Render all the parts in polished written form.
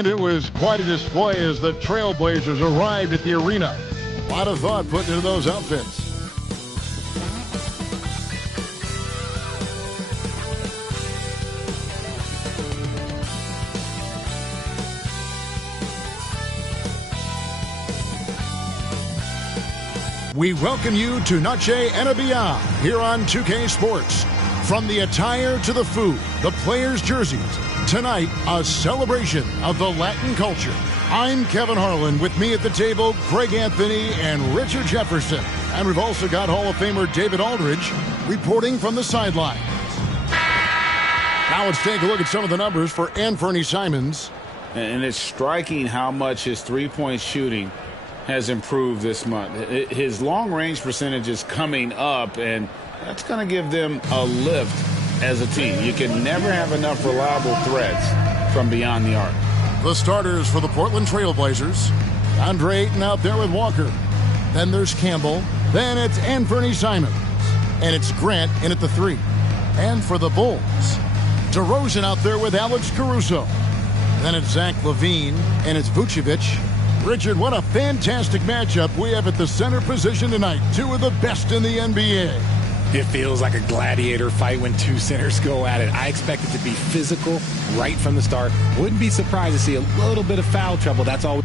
And it was quite a display as the Trailblazers arrived at the arena. A lot of thought put into those outfits. We welcome you to Noche NBA here on 2K Sports. From the attire to the food, the players' jerseys, tonight a celebration of the Latin culture. I'm Kevin Harlan. With me at the table, Greg Anthony and Richard Jefferson. And we've also got Hall of Famer David Aldridge reporting from the sidelines. Now let's take a look at some of the numbers for Anthony Simons. And it's striking how much his three-point shooting has improved this month. His long-range percentage is coming up, and that's going to give them a lift as a team. You can never have enough reliable threats from beyond the arc. The starters for the Portland Trailblazers. Andre Ayton out there with Walker. Then there's Campbell. Then it's Anthony Simons. And it's Grant in at the three. And for the Bulls, DeRozan out there with Alex Caruso. Then it's Zach LaVine, and it's Vucevic. Richard, what a fantastic matchup we have at the center position tonight. Two of the best in the NBA. It feels like a gladiator fight when two centers go at it. I expect it to be physical right from the start. Wouldn't be surprised to see a little bit of foul trouble. That's all.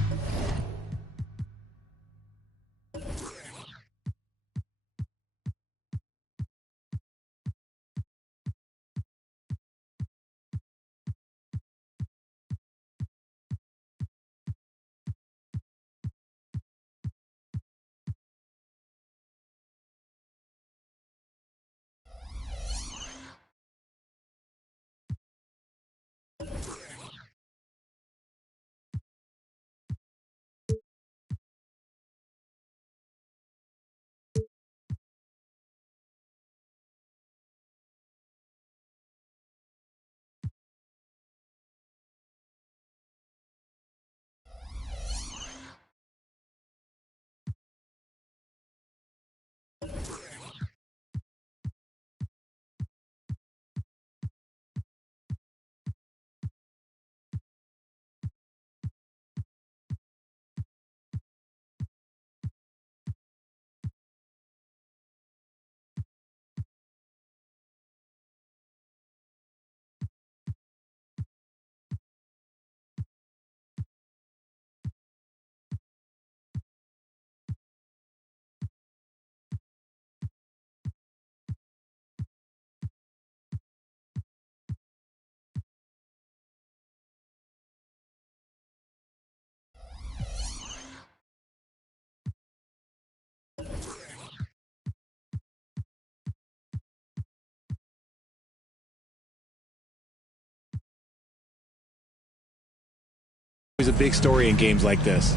Always a big story in games like this.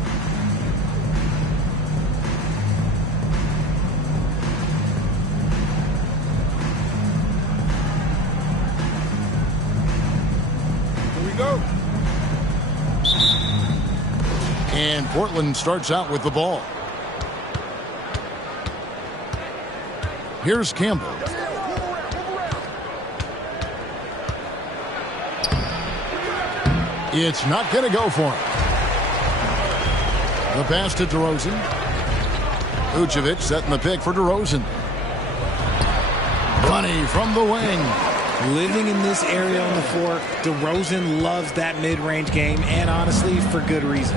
Here we go. And Portland starts out with the ball. Here's Campbell. It's not going to go for him. The pass to DeRozan. Vucevic setting the pick for DeRozan. Bunny from the wing. Living in this area on the floor, DeRozan loves that mid-range game, and honestly, for good reason.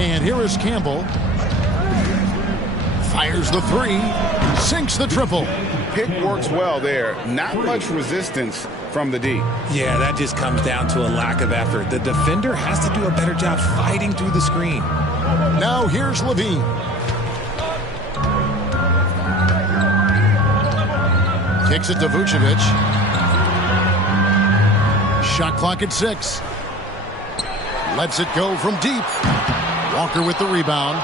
And here is Campbell. Fires the three. Sinks the triple. Pick works well there. Not much resistance from the D. Yeah, that just comes down to a lack of effort. The defender has to do a better job fighting through the screen. Now here's LaVine. Kicks it to Vucevic. Shot clock at 6. Lets it go from deep. Walker with the rebound.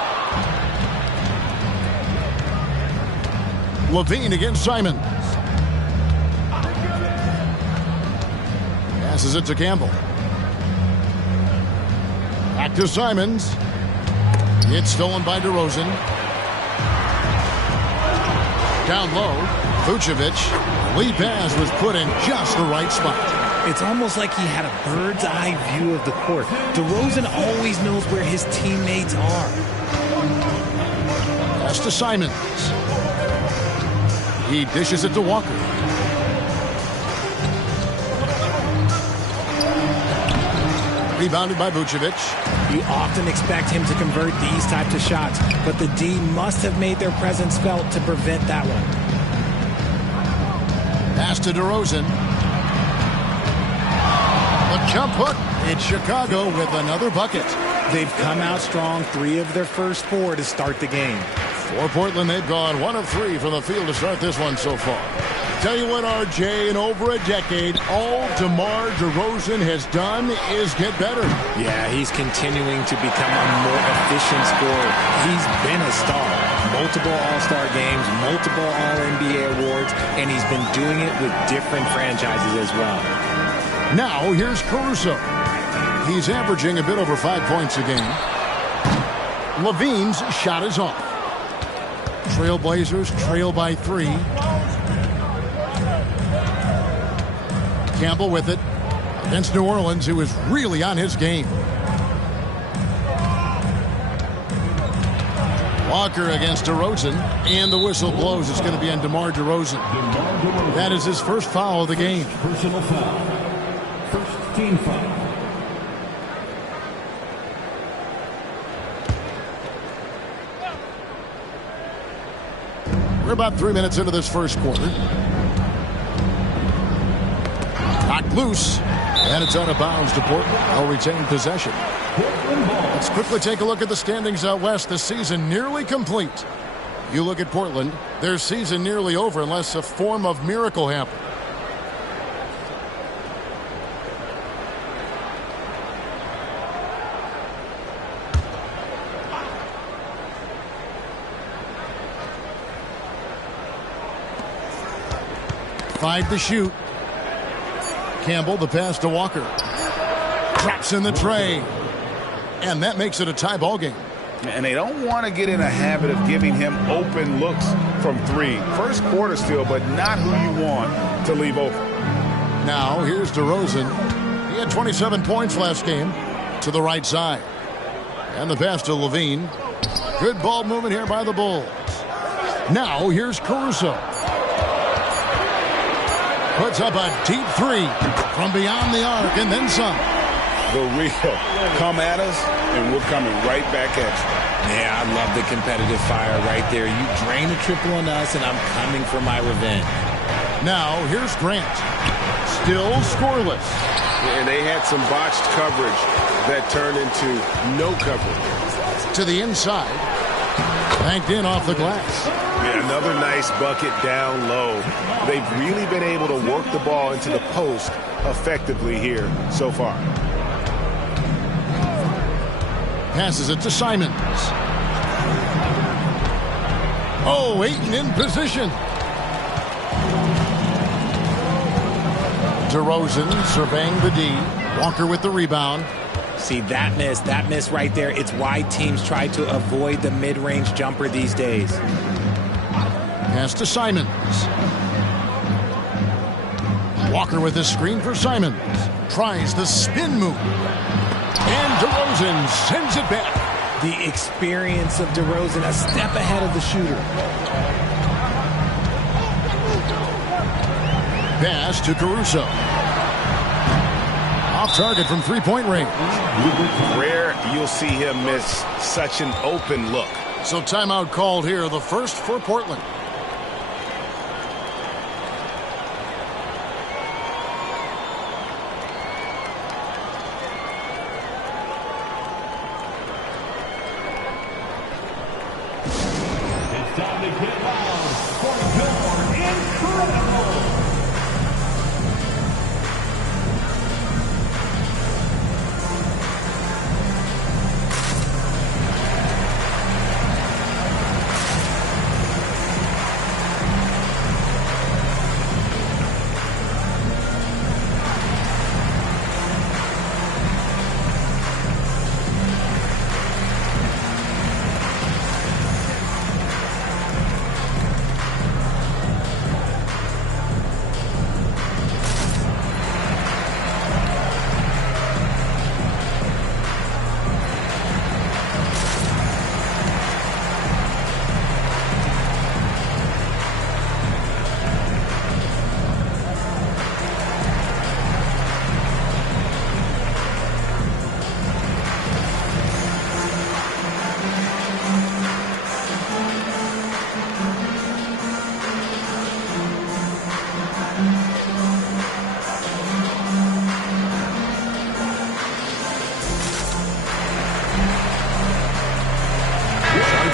LaVine against Simons. Passes it to Campbell. Back to Simons. It's stolen by DeRozan. Down low, Vucevic. Lead pass was put in just the right spot. It's almost like he had a bird's eye view of the court. DeRozan always knows where his teammates are. Pass to Simons. He dishes it to Walker. Rebounded by Vucevic. You often expect him to convert these types of shots, but the D must have made their presence felt to prevent that one. Pass to DeRozan. A jump hook. It's Chicago with another bucket. They've come out strong, 3 of their first 4 to start the game. For Portland, they've gone 1 of 3 from the field to start this one so far. Tell you what, RJ, in over a decade, all DeMar DeRozan has done is get better. Yeah, he's continuing to become a more efficient scorer. He's been a star. Multiple All-Star games, multiple All-NBA awards, and he's been doing it with different franchises as well. Now, here's Caruso. He's averaging a bit over 5 points a game. Levine's shot is off. Trailblazers trail by 3. Campbell with it against New Orleans, who is really on his game. Walker against DeRozan, and the whistle blows. It's going to be on DeMar DeRozan. That is his first foul of the game. Personal foul. First team foul. We're about 3 minutes into this first quarter. Knocked loose, and it's out of bounds to Portland. They'll retain possession. Let's quickly take a look at the standings out west. The season nearly complete. You look at Portland, their season nearly over unless a form of miracle happens. Five to shoot. Campbell, the pass to Walker. Traps in the tray. And that makes it a tie ball game. And they don't want to get in a habit of giving him open looks from 3. First quarter still, but not who you want to leave open. Now, here's DeRozan. He had 27 points last game to the right side. And the pass to Levine. Good ball movement here by the Bulls. Now, here's Caruso. Puts up a deep 3 from beyond the arc and then some. The real come at us, and we're coming right back at you. Yeah, I love the competitive fire right there. You drain a triple on us, and I'm coming for my revenge. Now, here's Grant. Still scoreless. And they had some botched coverage that turned into no coverage. To the inside. Banked in off the glass. Yeah, another nice bucket down low. They've really been able to work the ball into the post effectively here so far. Passes it to Simons. Oh, Ayton in position. DeRozan surveying the D. Walker with the rebound. See, that miss right there, it's why teams try to avoid the mid-range jumper these days. Pass to Simons. Walker with a screen for Simons. Tries the spin move. And DeRozan sends it back. The experience of DeRozan, a step ahead of the shooter. Pass to Caruso. Off target from three-point range. Rare you'll see him miss such an open look. So timeout called here, the first for Portland. It's time to get loud for your incredible.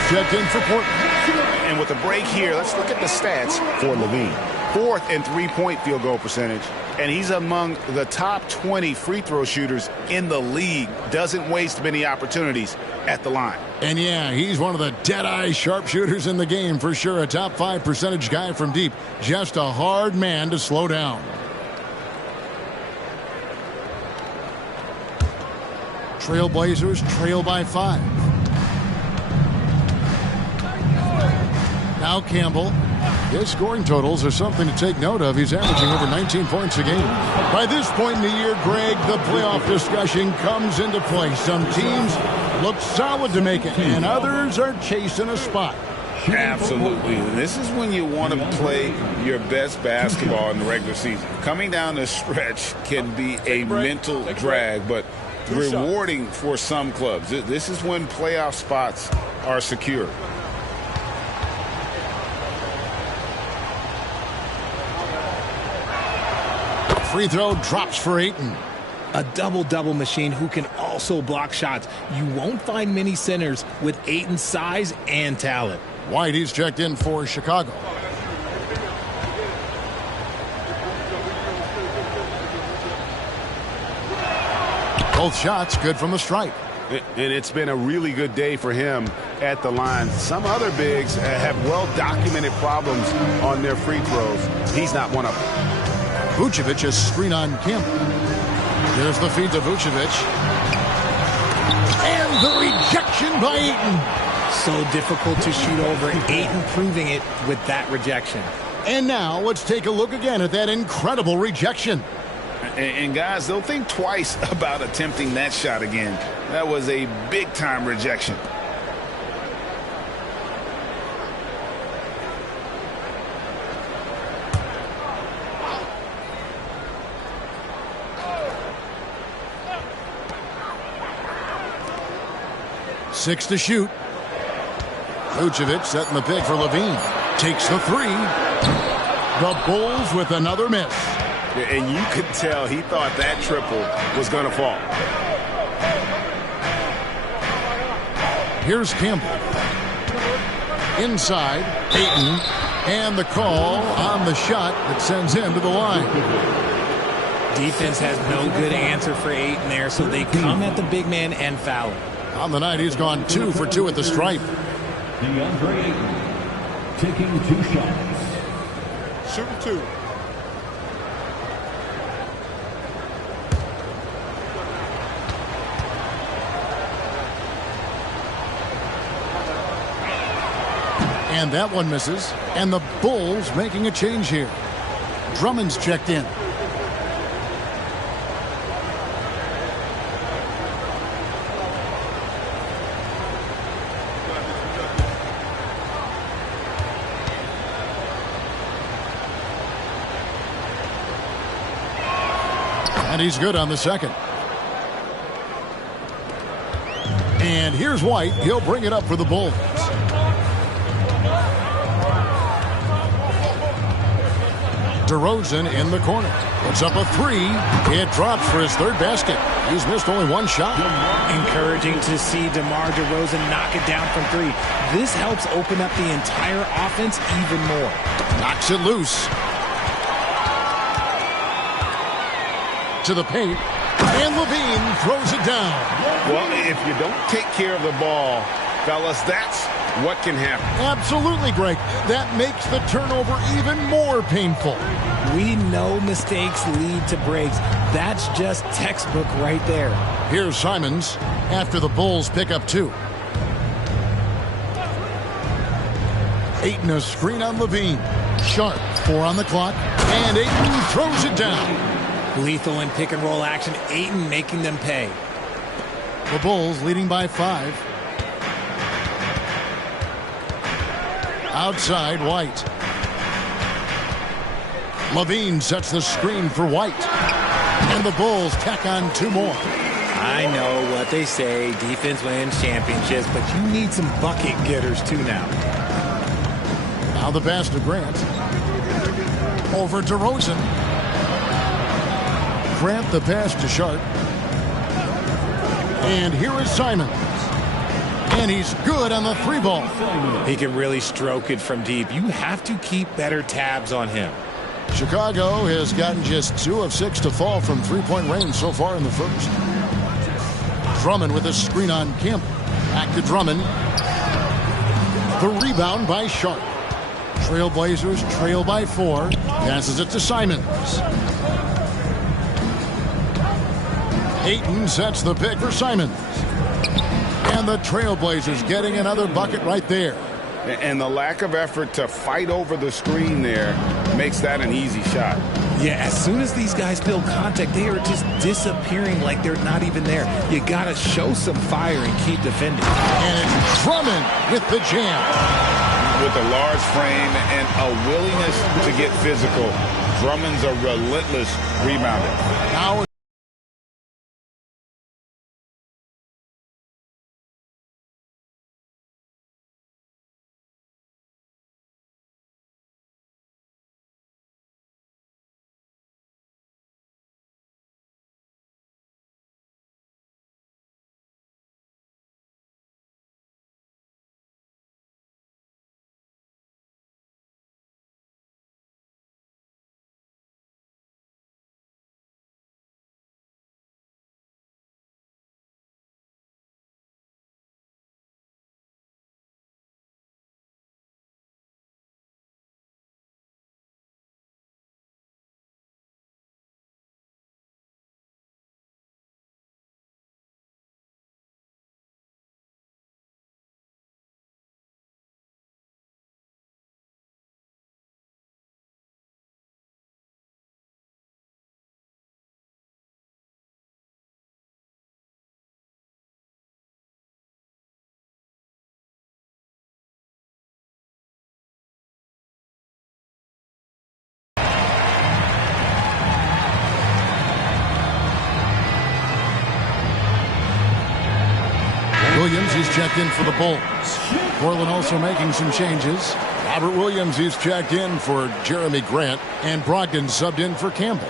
checked in for Portland. And with a break here, let's look at the stats for Levine. 4th in three-point field goal percentage, and he's among the top 20 free throw shooters in the league. Doesn't waste many opportunities at the line. And yeah, he's one of the dead-eye sharpshooters in the game for sure. A top 5 percentage guy from deep. Just a hard man to slow down. Trailblazers trail by 5. Now Campbell. His scoring totals are something to take note of. He's averaging over 19 points a game. By this point in the year, Greg, the playoff discussion comes into play. Some teams look solid to make it, and others are chasing a spot. Absolutely. This is when you want to play your best basketball in the regular season. Coming down the stretch can be a mental drag, but rewarding for some clubs. This is when playoff spots are secure. Free throw drops for Ayton. A double-double machine who can also block shots. You won't find many centers with Ayton's size and talent. White, he's checked in for Chicago. Both shots good from the stripe. And it's been a really good day for him at the line. Some other bigs have well-documented problems on their free throws. He's not one of them. Vucevic is screen on Campbell. Here's the feed to Vucevic. And the rejection by Ayton. So difficult to shoot over. Ayton proving it with that rejection. And now let's take a look again at that incredible rejection. And guys, they'll think twice about attempting that shot again. That was a big-time rejection. Six to shoot. Vucevic setting the pick for Levine. Takes the 3. The Bulls with another miss. And you could tell he thought that triple was going to fall. Here's Campbell. Inside, Ayton. And the call on the shot that sends him to the line. Defense has no good answer for Ayton there, so they come at the big man and foul him. On the night, he's gone 2 for 2 at the stripe. DeAndre Ayton taking 2 shots. Shooting 2. And that one misses. And the Bulls making a change here. Drummond's checked in. And he's good on the second. And here's White. He'll bring it up for the Bulls. DeRozan in the corner. Puts up a 3. It drops for his 3rd basket. He's missed only 1 shot. Encouraging to see DeMar DeRozan knock it down from 3. This helps open up the entire offense even more. Knocks it loose. To the paint, and Levine throws it down. Well, if you don't take care of the ball, fellas, that's what can happen. Absolutely, Greg. That makes the turnover even more painful. We know mistakes lead to breaks. That's just textbook right there. Here's Simons after the Bulls pick up 2. Ayton a screen on Levine. Sharp, 4 on the clock, and Ayton throws it down. Lethal in pick and roll action. Ayton making them pay. The Bulls leading by 5. Outside, White. Levine sets the screen for White. And the Bulls tack on 2 more. I know what they say. Defense wins championships, but you need some bucket getters too now. Now the pass to Grant. Over to DeRozan. Grant the pass to Sharp. And here is Simons. And he's good on the 3-ball. He can really stroke it from deep. You have to keep better tabs on him. Chicago has gotten just 2 of 6 to fall from 3-point range so far in the first. Drummond with a screen on Campbell. Back to Drummond. The rebound by Sharp. Trailblazers trail by 4. Passes it to Simons. Ayton sets the pick for Simons. And the Trailblazers getting another bucket right there. And the lack of effort to fight over the screen there makes that an easy shot. Yeah, as soon as these guys feel contact, they are just disappearing like they're not even there. You got to show some fire and keep defending. And it's Drummond with the jam. With a large frame and a willingness to get physical, Drummond's a relentless rebounder. Now Williams, he's checked in for the Bulls. Portland also making some changes. Robert Williams, he's checked in for Jeremy Grant. And Brogdon subbed in for Campbell.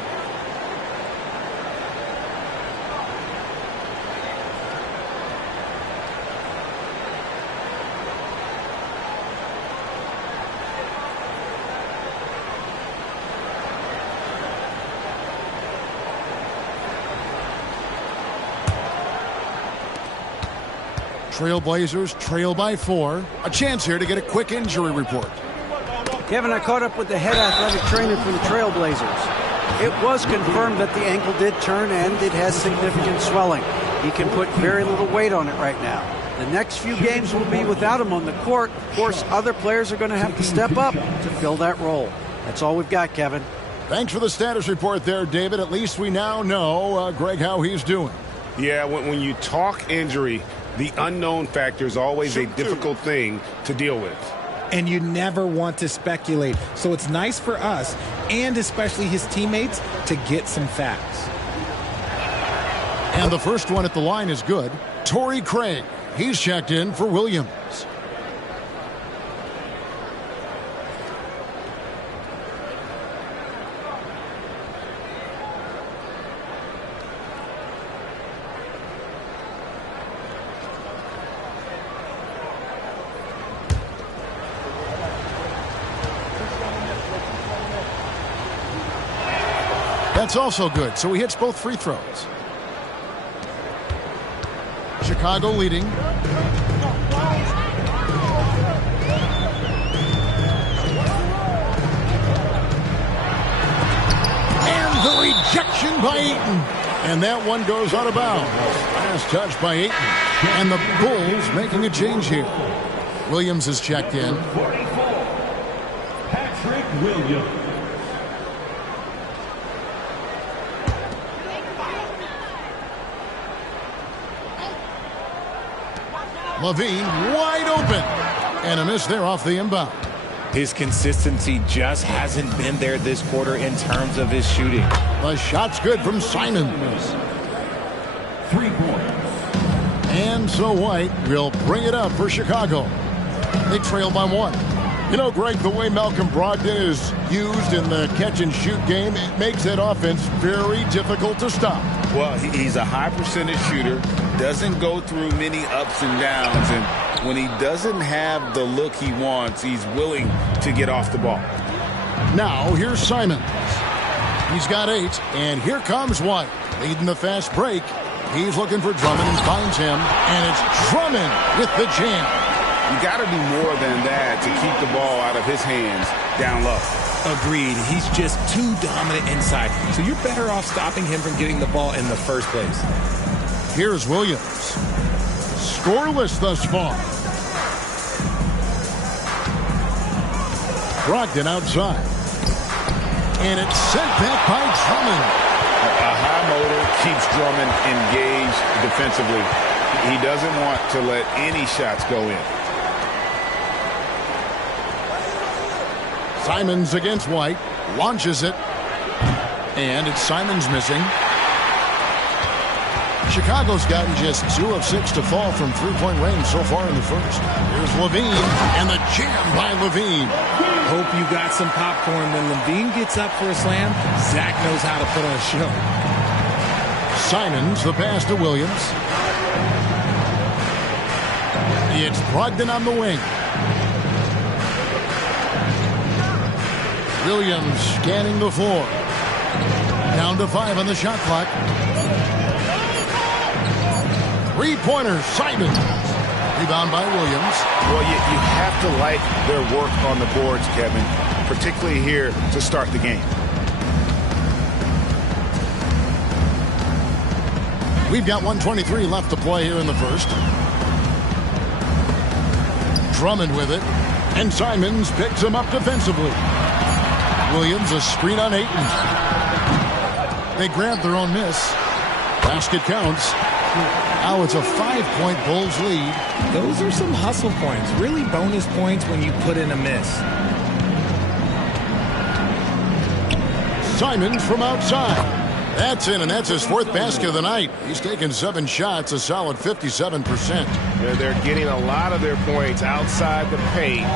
Trailblazers trail by 4. A chance here to get a quick injury report. Kevin, I caught up with the head athletic trainer for the Trailblazers. It was confirmed that the ankle did turn and it has significant swelling. He can put very little weight on it right now. The next few games will be without him on the court. Of course, other players are going to have to step up to fill that role. That's all we've got, Kevin. Thanks for the status report there, David. At least we now know, Greg, how he's doing. Yeah, when you talk injury, the unknown factor is always a difficult thing to deal with. And you never want to speculate. So it's nice for us, and especially his teammates, to get some facts. And the first one at the line is good. Torrey Craig. He's checked in for Williams. That's also good, so he hits both free throws. Chicago leading. And the rejection by Ayton. And that one goes out of bounds. Last touch by Ayton. And the Bulls making a change here. Williams is checked in. 44, Patrick Williams. Levine wide open. And a miss there off the inbound. His consistency just hasn't been there this quarter in terms of his shooting. The shot's good from Simons. 3 points. And so White will bring it up for Chicago. They trail by 1. You know, Greg, the way Malcolm Brogdon is used in the catch-and-shoot game, it makes that offense very difficult to stop. Well, he's a high percentage shooter. doesn't go through many ups and downs, and when he doesn't have the look he wants, he's willing to get off the ball. Now, here's Simons. He's got 8, and here comes White, leading the fast break. He's looking for Drummond and finds him, and it's Drummond with the jam. You got to do more than that to keep the ball out of his hands down low. Agreed. He's just too dominant inside. So you're better off stopping him from getting the ball in the first place. Here's Williams. Scoreless thus far. Brogdon outside. And it's sent back by Drummond. A high motor keeps Drummond engaged defensively. He doesn't want to let any shots go in. Simons against White. Launches it. And it's Simons missing. Chicago's gotten just 2 of 6 to fall from three-point range so far in the first. Here's Levine, and the jam by Levine. Hope you got some popcorn. When Levine gets up for a slam, Zach knows how to put on a show. Simons, the pass to Williams. It's Brogdon on the wing. Williams scanning the floor. Down to 5 on the shot clock. Three-pointer, Simons. Rebound by Williams. Well, you have to like their work on the boards, Kevin, particularly here to start the game. We've got 1:23 left to play here in the first. Drummond with it, and Simons picks him up defensively. Williams a screen on Ayton. They grab their own miss. Basket counts. Now it's a 5-point Bulls lead. Those are some hustle points. Really bonus points when you put in a miss. Simons from outside. That's in, and that's his 4th basket of the night. He's taken 7 shots, a solid 57%. They're getting a lot of their points outside the paint.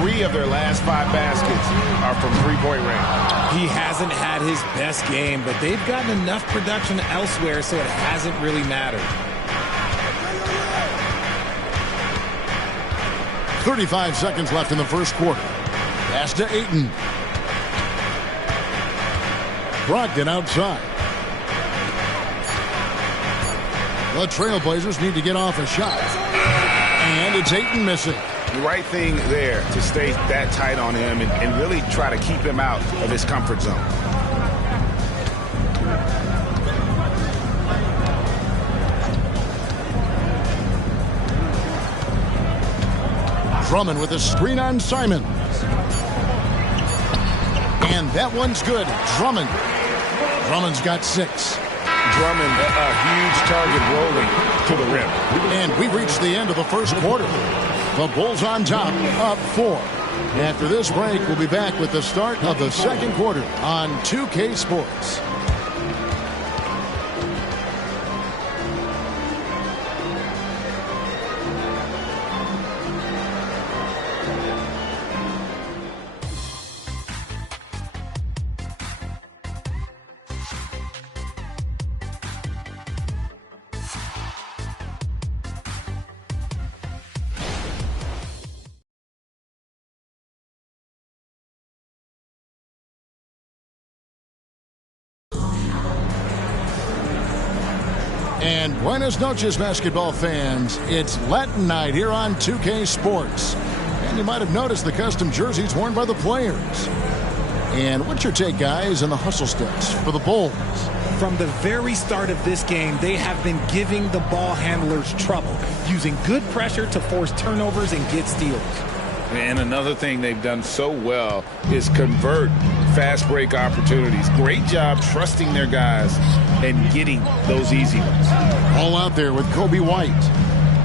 3 of their last 5 baskets are from three-point range. He hasn't had his best game, but they've gotten enough production elsewhere, so it hasn't really mattered. 35 seconds left in the first quarter. Pass to Ayton. Brogdon outside. The Trailblazers need to get off a shot. And it's Ayton missing. The right thing there to stay that tight on him and really try to keep him out of his comfort zone. Drummond with a screen on Simons. And that one's good. Drummond's got 6. Drummond, a huge target rolling to the rim. And we've reached the end of the first quarter. The Bulls on top, up 4. After this break, we'll be back with the start of the second quarter on 2K Sports. And buenas noches, basketball fans. It's Latin night here on 2K Sports. And you might have noticed the custom jerseys worn by the players. And what's your take, guys, on the hustle steps for the Bulls? From the very start of this game, they have been giving the ball handlers trouble, using good pressure to force turnovers and get steals. And another thing they've done so well is convert fast break opportunities. Great job trusting their guys and getting those easy ones. All out there with Kobe White.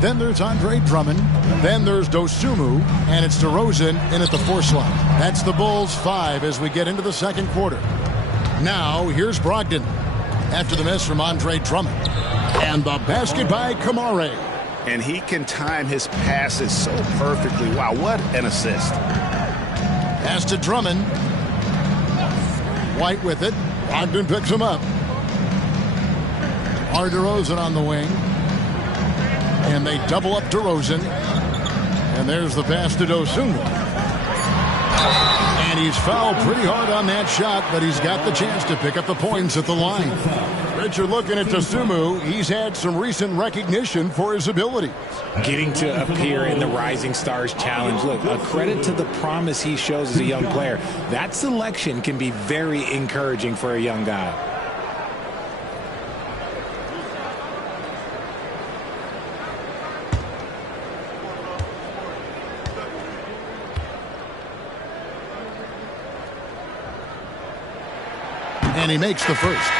Then there's Andre Drummond. Then there's Dosunmu. And it's DeRozan in at the 4 slot. That's the Bulls 5 as we get into the second quarter. Now, here's Brogdon. After the miss from Andre Drummond. And the basket by Kamare. And he can time his passes so perfectly. Wow, what an assist. Pass to Drummond. White with it. Brogdon picks him up. DeRozan on the wing. And they double up DeRozan. And there's the pass to Dosunmu. And he's fouled pretty hard on that shot, but he's got the chance to pick up the points at the line. Richard, looking at Dosunmu, he's had some recent recognition for his abilities. Getting to appear in the Rising Stars Challenge. Look, a credit to the promise he shows as a young player. That selection can be very encouraging for a young guy. And he makes the first.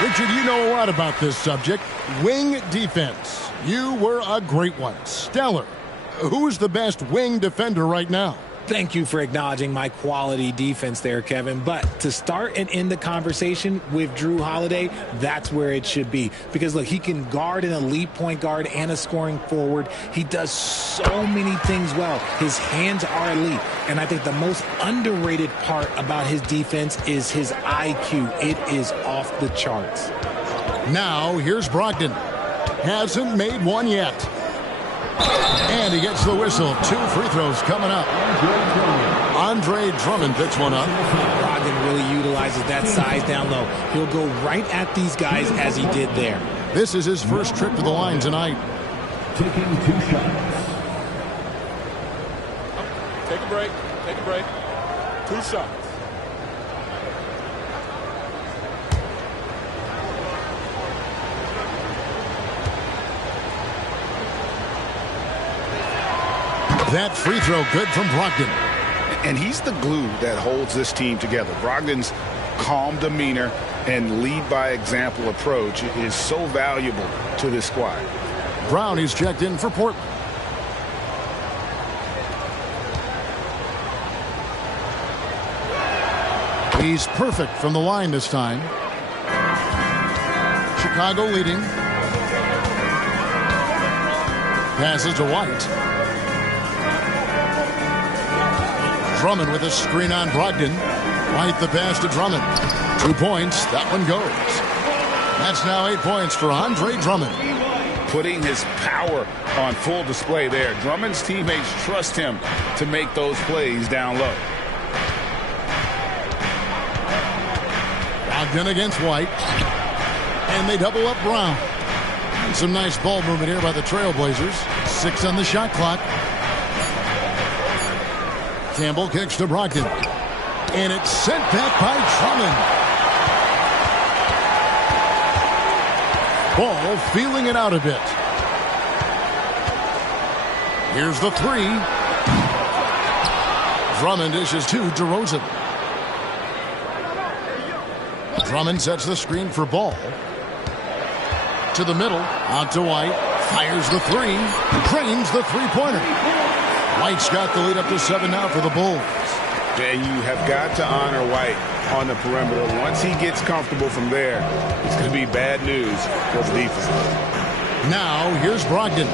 Richard, you know a lot about this subject. Wing defense. You were a great one. Stellar. Who's the best wing defender right now? Thank you for acknowledging my quality defense there, Kevin. But to start and end the conversation with Drew Holiday, that's where it should be. Because, look, he can guard an elite point guard and a scoring forward. He does so many things well. His hands are elite. And I think the most underrated part about his defense is his IQ. It is off the charts. Now, here's Brogdon. Hasn't made one yet. And he gets the whistle. 2 free throws coming up. Andre Drummond picks one up. Brogdon really utilizes that size down low. He'll go right at these guys as he did there. This is his first trip to the line tonight. Taking 2 shots. Take a break. Take a break. 2 shots. That free throw good from Brogdon. And he's the glue that holds this team together. Brogdon's calm demeanor and lead by example approach is so valuable to this squad. Brown is checked in for Portland. He's perfect from the line this time. Chicago leading. Passes to White. Drummond with a screen on Brogdon. White the pass to Drummond. 2 points. That one goes. That's now 8 points for Andre Drummond. Putting his power on full display there. Drummond's teammates trust him to make those plays down low. Brogdon against White. And they double up Brown. And some nice ball movement here by the Trailblazers. 6 on the shot clock. Campbell kicks to Brogdon. And it's sent back by Drummond. Ball feeling it out a bit. Here's the 3. Drummond dishes to DeRozan. Drummond sets the screen for Ball. To the middle. Out to White. Fires the 3. Drains the three-pointer. White's got the lead up to 7 now for the Bulls. And you have got to honor White on the perimeter. Once he gets comfortable from there, it's going to be bad news for the defense. Now, here's Brogdon.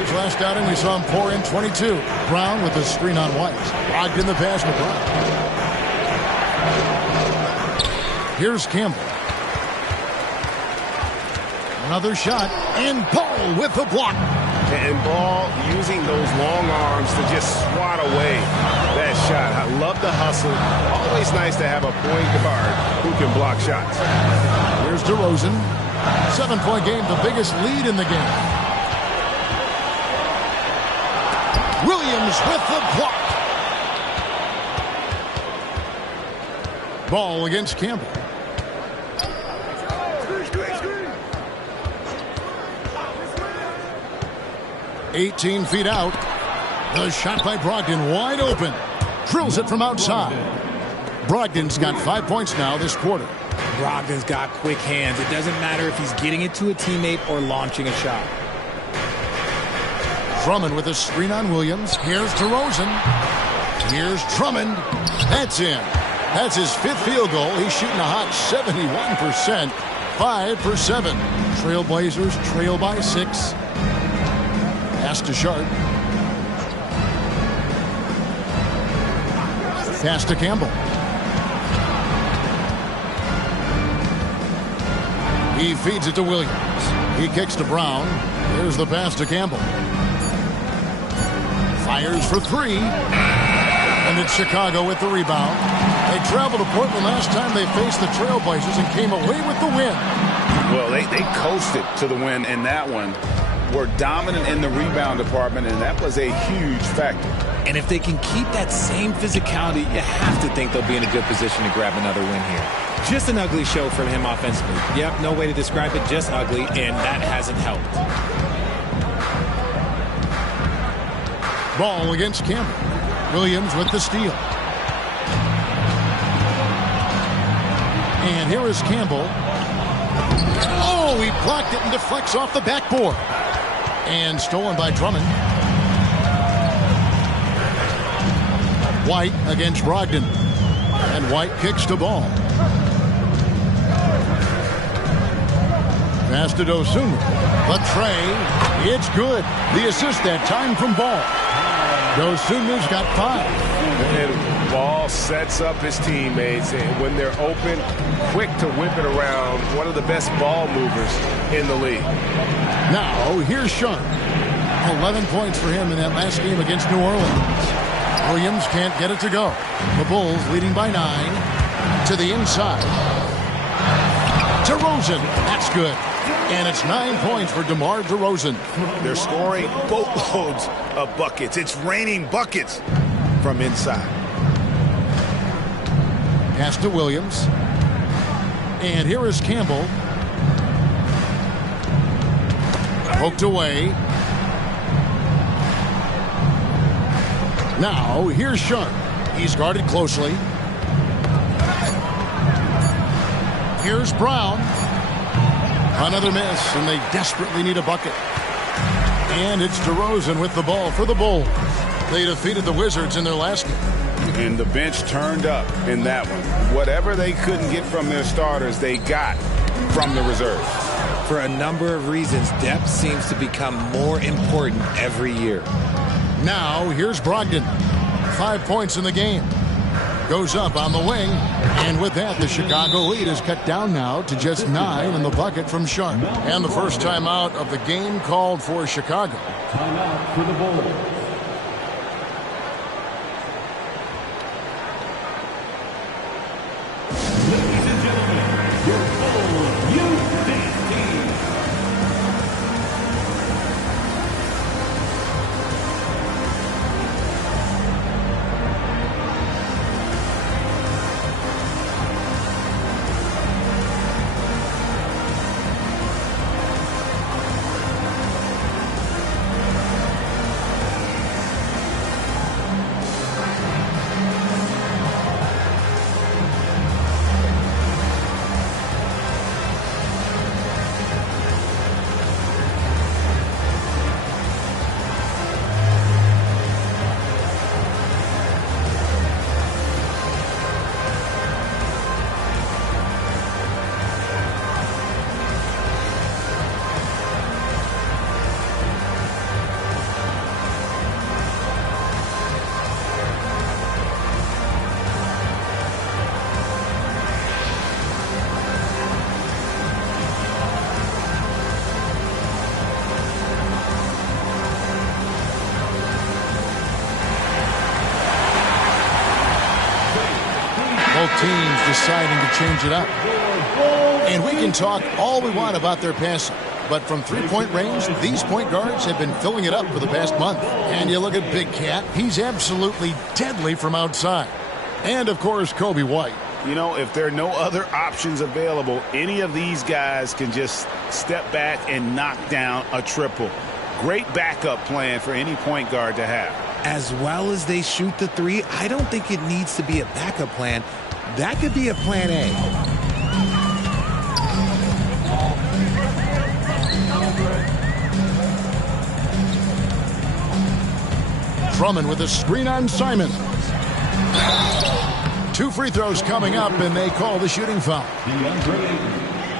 His last outing, we saw him pour in 22. Brown with the screen on White. Brogdon the pass to Brown. Here's Campbell. Another shot. And Ball with the block. And Ball using those long arms to just swat away that shot. I love the hustle. Always nice to have a point guard who can block shots. Here's DeRozan. 7-point game, the biggest lead in the game. Williams with the block. Ball against Campbell. 18 feet out. The shot by Brogdon wide open. Drills it from outside. Brogdon's got 5 points now this quarter. Brogdon's got quick hands. It doesn't matter if he's getting it to a teammate or launching a shot. Drummond with a screen on Williams. Here's DeRozan. Here's Drummond. That's in. That's his 5th field goal. He's shooting a hot 71%. 5 for 7. Trailblazers trail by 6. Pass to Sharp. Pass to Campbell. He feeds it to Williams. He kicks to Brown. There's the pass to Campbell. Fires for three. And it's Chicago with the rebound. They traveled to Portland last time they faced the Trailblazers and came away with the win. Well, they coasted to the win in that one. Were dominant in the rebound department, and that was a huge factor. And if they can keep that same physicality, you have to think they'll be in a good position to grab another win here. Just an ugly show from him offensively. Yep, no way to describe it, just ugly, and that hasn't helped. Ball against Campbell. Williams with the steal. And here is Campbell. Oh, he blocked it and deflects off the backboard. And stolen by Drummond. White against Brogdon. And White kicks the ball. Pass to Dosunmu. The tray. It's good. The assist that time from Ball. Dosunmu's got 5. And Ball sets up his teammates, and when they're open, quick to whip it around. One of the best ball movers in the league. Now, here's Sharp. 11 points for him in that last game against New Orleans. Williams can't get it to go. The Bulls leading by 9. To the inside. DeRozan. That's good. And it's 9 points for DeMar DeRozan. They're scoring boatloads of buckets. It's raining buckets from inside. Pass to Williams. And here is Campbell. Poked away. Now, here's Sharp. He's guarded closely. Here's Brown. Another miss, and they desperately need a bucket. And it's DeRozan with the ball for the Bulls. They defeated the Wizards in their last game. And the bench turned up in that one. Whatever they couldn't get from their starters, they got from the reserves. For a number of reasons, depth seems to become more important every year. Now, here's Brogdon. 5 points in the game. Goes up on the wing. And with that, the Chicago lead is cut down now to just 9 in the bucket from Sharp. And the first timeout of the game called for Chicago. Timeout for the Bulls. Ladies and gentlemen, your Bulls Youth team. Both teams deciding to change it up. And we can talk all we want about their passing, but from three-point range, these point guards have been filling it up for the past month. And you look at Big Cat, he's absolutely deadly from outside. And, of course, Kobe White. You know, if there are no other options available, any of these guys can just step back and knock down a triple. Great backup plan for any point guard to have. As well as they shoot the three, I don't think it needs to be a backup plan. That could be a plan A. Drummond with a screen on Simon. 2 free throws coming up, and they call the shooting foul.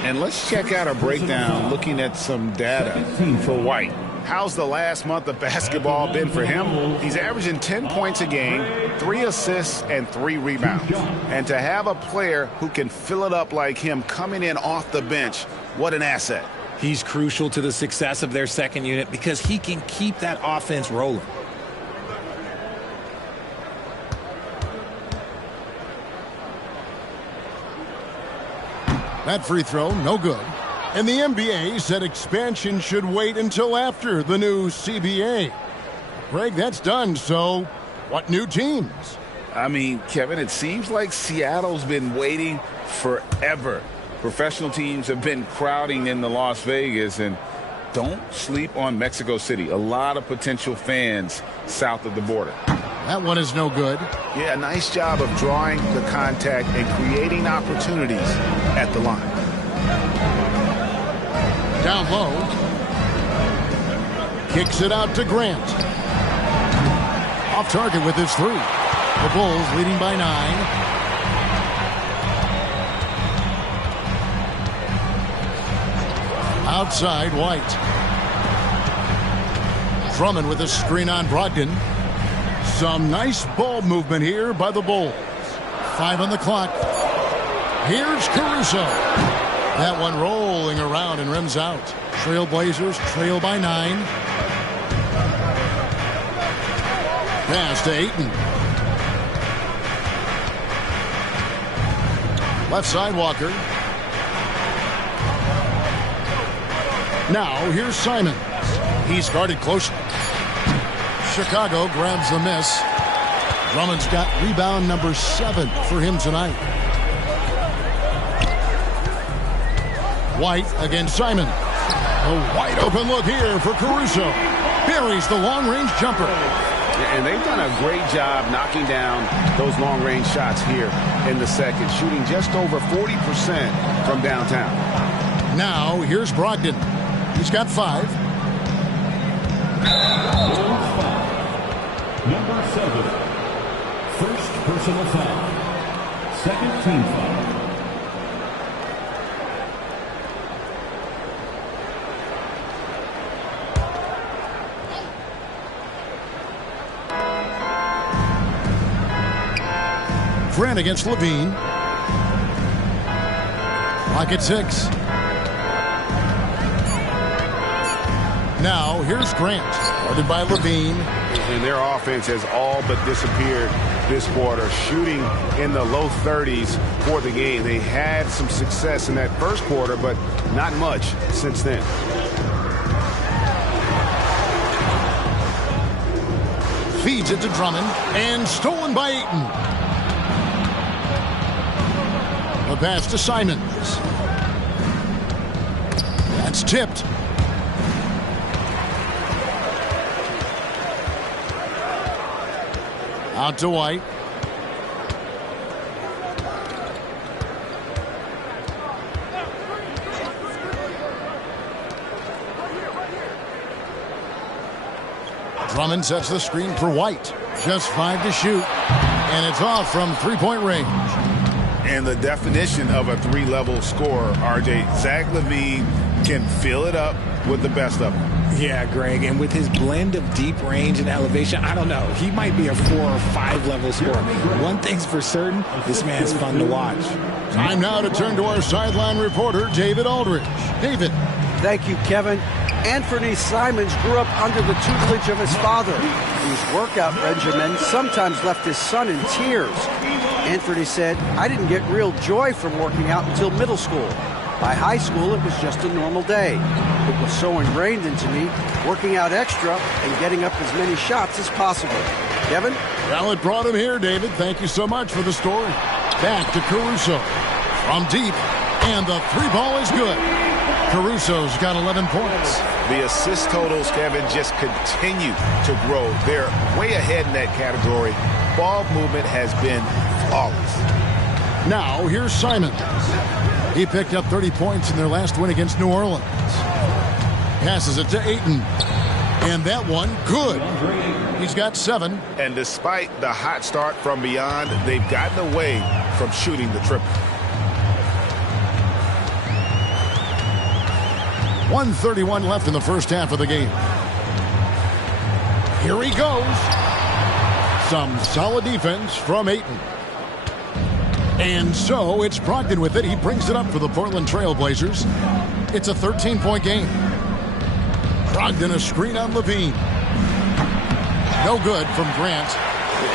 And let's check out a breakdown looking at some data for White. How's the last month of basketball been for him? He's averaging 10 points a game, 3 assists, and 3 rebounds. And to have a player who can fill it up like him coming in off the bench, what an asset. He's crucial to the success of their second unit because he can keep that offense rolling. That free throw, no good. And the NBA said expansion should wait until after the new CBA. Greg, that's done, so what new teams? I mean, Kevin, it seems like Seattle's been waiting forever. Professional teams have been crowding into Las Vegas, and don't sleep on Mexico City. A lot of potential fans south of the border. That one is no good. Yeah, nice job of drawing the contact and creating opportunities at the line. Down low. Kicks it out to Grant. Off target with his three. The Bulls leading by 9. Outside, White. Drummond with a screen on Brogdon. Some nice ball movement here by the Bulls. 5 on the clock. Here's Caruso. That one rolling around and rims out. Trailblazers trail by 9. Pass to Ayton. Left side, Walker. Now, here's Simons. He's guarded closely. Chicago grabs the miss. Drummond's got rebound number 7 for him tonight. White against Simons. A wide open look here for Caruso. Buries the long-range jumper. And they've done a great job knocking down those long-range shots here in the second, shooting just over 40% from downtown. Now, here's Brogdon. He's got 5. Number 7. First personal foul. Second team foul. Grant against Levine. Clock at 6. Now, here's Grant. Guarded by Levine. And their offense has all but disappeared this quarter, shooting in the low 30s for the game. They had some success in that first quarter, but not much since then. Feeds it to Drummond, and stolen by Ayton. A pass to Simons. That's tipped. Out to White. Drummond sets the screen for White. Just 5 to shoot. And it's off from three-point range. And the definition of a 3-level scorer, RJ, Zach LaVine can fill it up with the best of them. Yeah, Greg, and with his blend of deep range and elevation, I don't know. He might be a 4 or 5 level scorer. One thing's for certain, this man's fun to watch. Time now to turn to our sideline reporter, David Aldridge. David. Thank you, Kevin. Anthony Simons grew up under the tutelage of his father, whose workout regimen sometimes left his son in tears. Anthony said, "I didn't get real joy from working out until middle school. By high school, it was just a normal day. It was so ingrained into me, working out extra and getting up as many shots as possible." Kevin? Well, it brought him here, David. Thank you so much for the story. Back to Caruso. From deep, and the 3 ball is good. Caruso's got 11 points. The assist totals, Kevin, just continue to grow. They're way ahead in that category. Ball movement has been flawless. Now, here's Simons. He picked up 30 points in their last win against New Orleans. Passes it to Ayton. And that one, good. He's got 7. And despite the hot start from beyond, they've gotten away from shooting the triple. 1:31 left in the first half of the game. Here he goes. Some solid defense from Ayton. And so it's Brogdon with it. He brings it up for the Portland Trail Blazers. It's a 13-point game. Brogdon a screen on Levine. No good from Grant.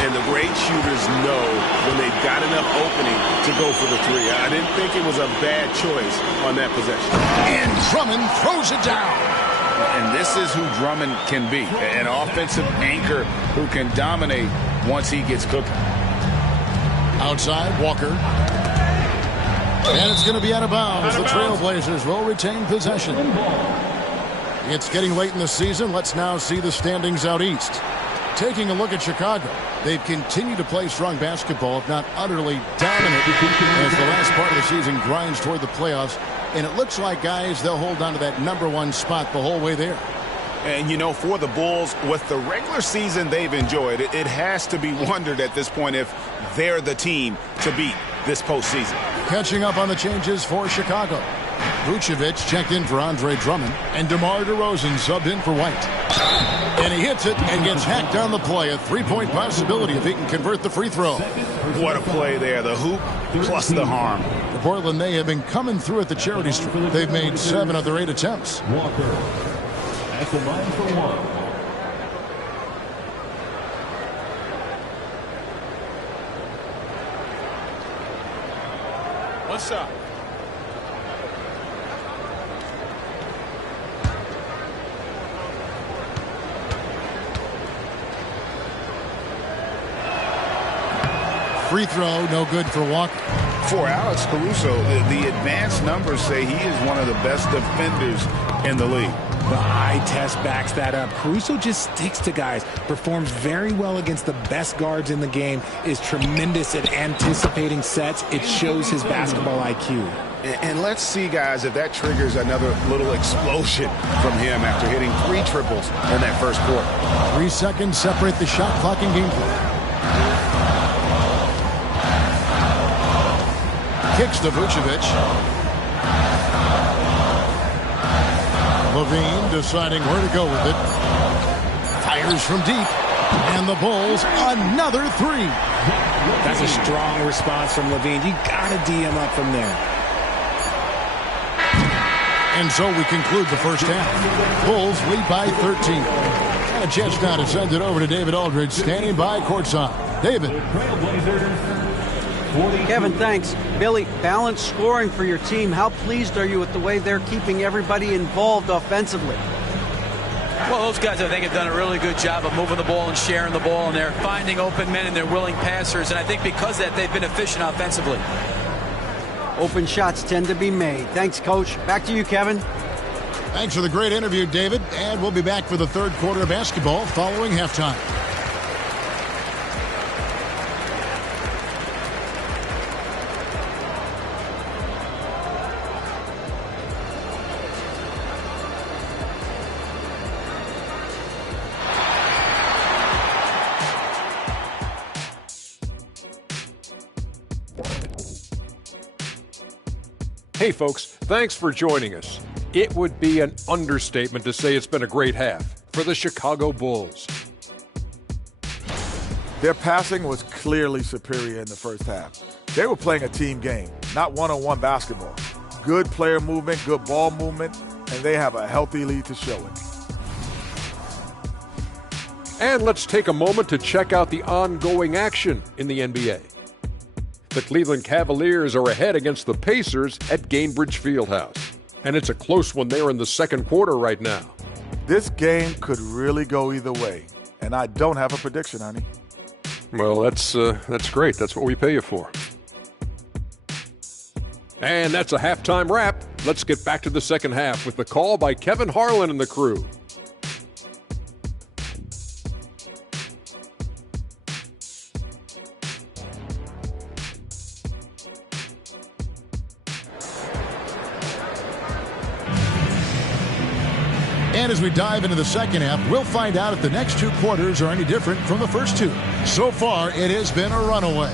And the great shooters know when they've got enough opening to go for the three. I didn't think it was a bad choice on that possession. And Drummond throws it down. And this is who Drummond can be, an offensive anchor who can dominate once he gets cooking. Outside, Walker. And it's going to be out of bounds. The Trailblazers will retain possession. It's getting late in the season. Let's now see the standings out east. Taking a look at Chicago, they've continued to play strong basketball, if not utterly dominant, as the last part of the season grinds toward the playoffs. And it looks like, guys, they'll hold on to that #1 spot the whole way there. And, you know, for the Bulls, with the regular season they've enjoyed, it has to be wondered at this point if they're the team to beat this postseason. Catching up on the changes for Chicago. Vucevic checked in for Andre Drummond, and DeMar DeRozan subbed in for White. And he hits it and gets hacked on the play. A three-point possibility if he can convert the free throw. What a play there. The hoop plus the harm. For Portland, they have been coming through at the charity stripe. They've made 7 of their 8 attempts. Walker at the line for one. One shot. Free throw, no good for Walker. For Alex Caruso, the advanced numbers say he is one of the best defenders in the league. The eye test backs that up. Caruso just sticks to guys, performs very well against the best guards in the game, is tremendous at anticipating sets. It shows his basketball IQ. And let's see, guys, if that triggers another little explosion from him after hitting 3 triples in that first quarter. 3 seconds separate the shot clock and game play. Kicks to Vucevic. Levine deciding where to go with it. Fires from deep. And the Bulls, another 3. That's a strong response from Levine. You got to D him up from there. And so we conclude the first half. Bulls lead by 13. And a chance now to send it over to David Aldridge, standing by courtside. David. Kevin, thanks. Billy, balanced scoring for your team. How pleased are you with the way they're keeping everybody involved offensively? Well, those guys, I think, have done a really good job of moving the ball and sharing the ball, and they're finding open men and they're willing passers. And I think because of that, they've been efficient offensively. Open shots tend to be made. Thanks, Coach. Back to you, Kevin. Thanks for the great interview, David. And we'll be back for the third quarter of basketball following halftime. Hey folks, thanks for joining us. It would be an understatement to say it's been a great half for the Chicago Bulls. Their passing was clearly superior in the first half. They were playing a team game, not one-on-one basketball. Good player movement, good ball movement, and they have a healthy lead to show it. And let's take a moment to check out the ongoing action in the NBA. The Cleveland Cavaliers are ahead against the Pacers at Gainbridge Fieldhouse. And it's a close one there in the second quarter right now. This game could really go either way. And I don't have a prediction, honey. Well, that's great. That's what we pay you for. And that's a halftime wrap. Let's get back to the second half with the call by Kevin Harlan and the crew. And as we dive into the second half, we'll find out if the next 2 quarters are any different from the first 2. So far, it has been a runaway.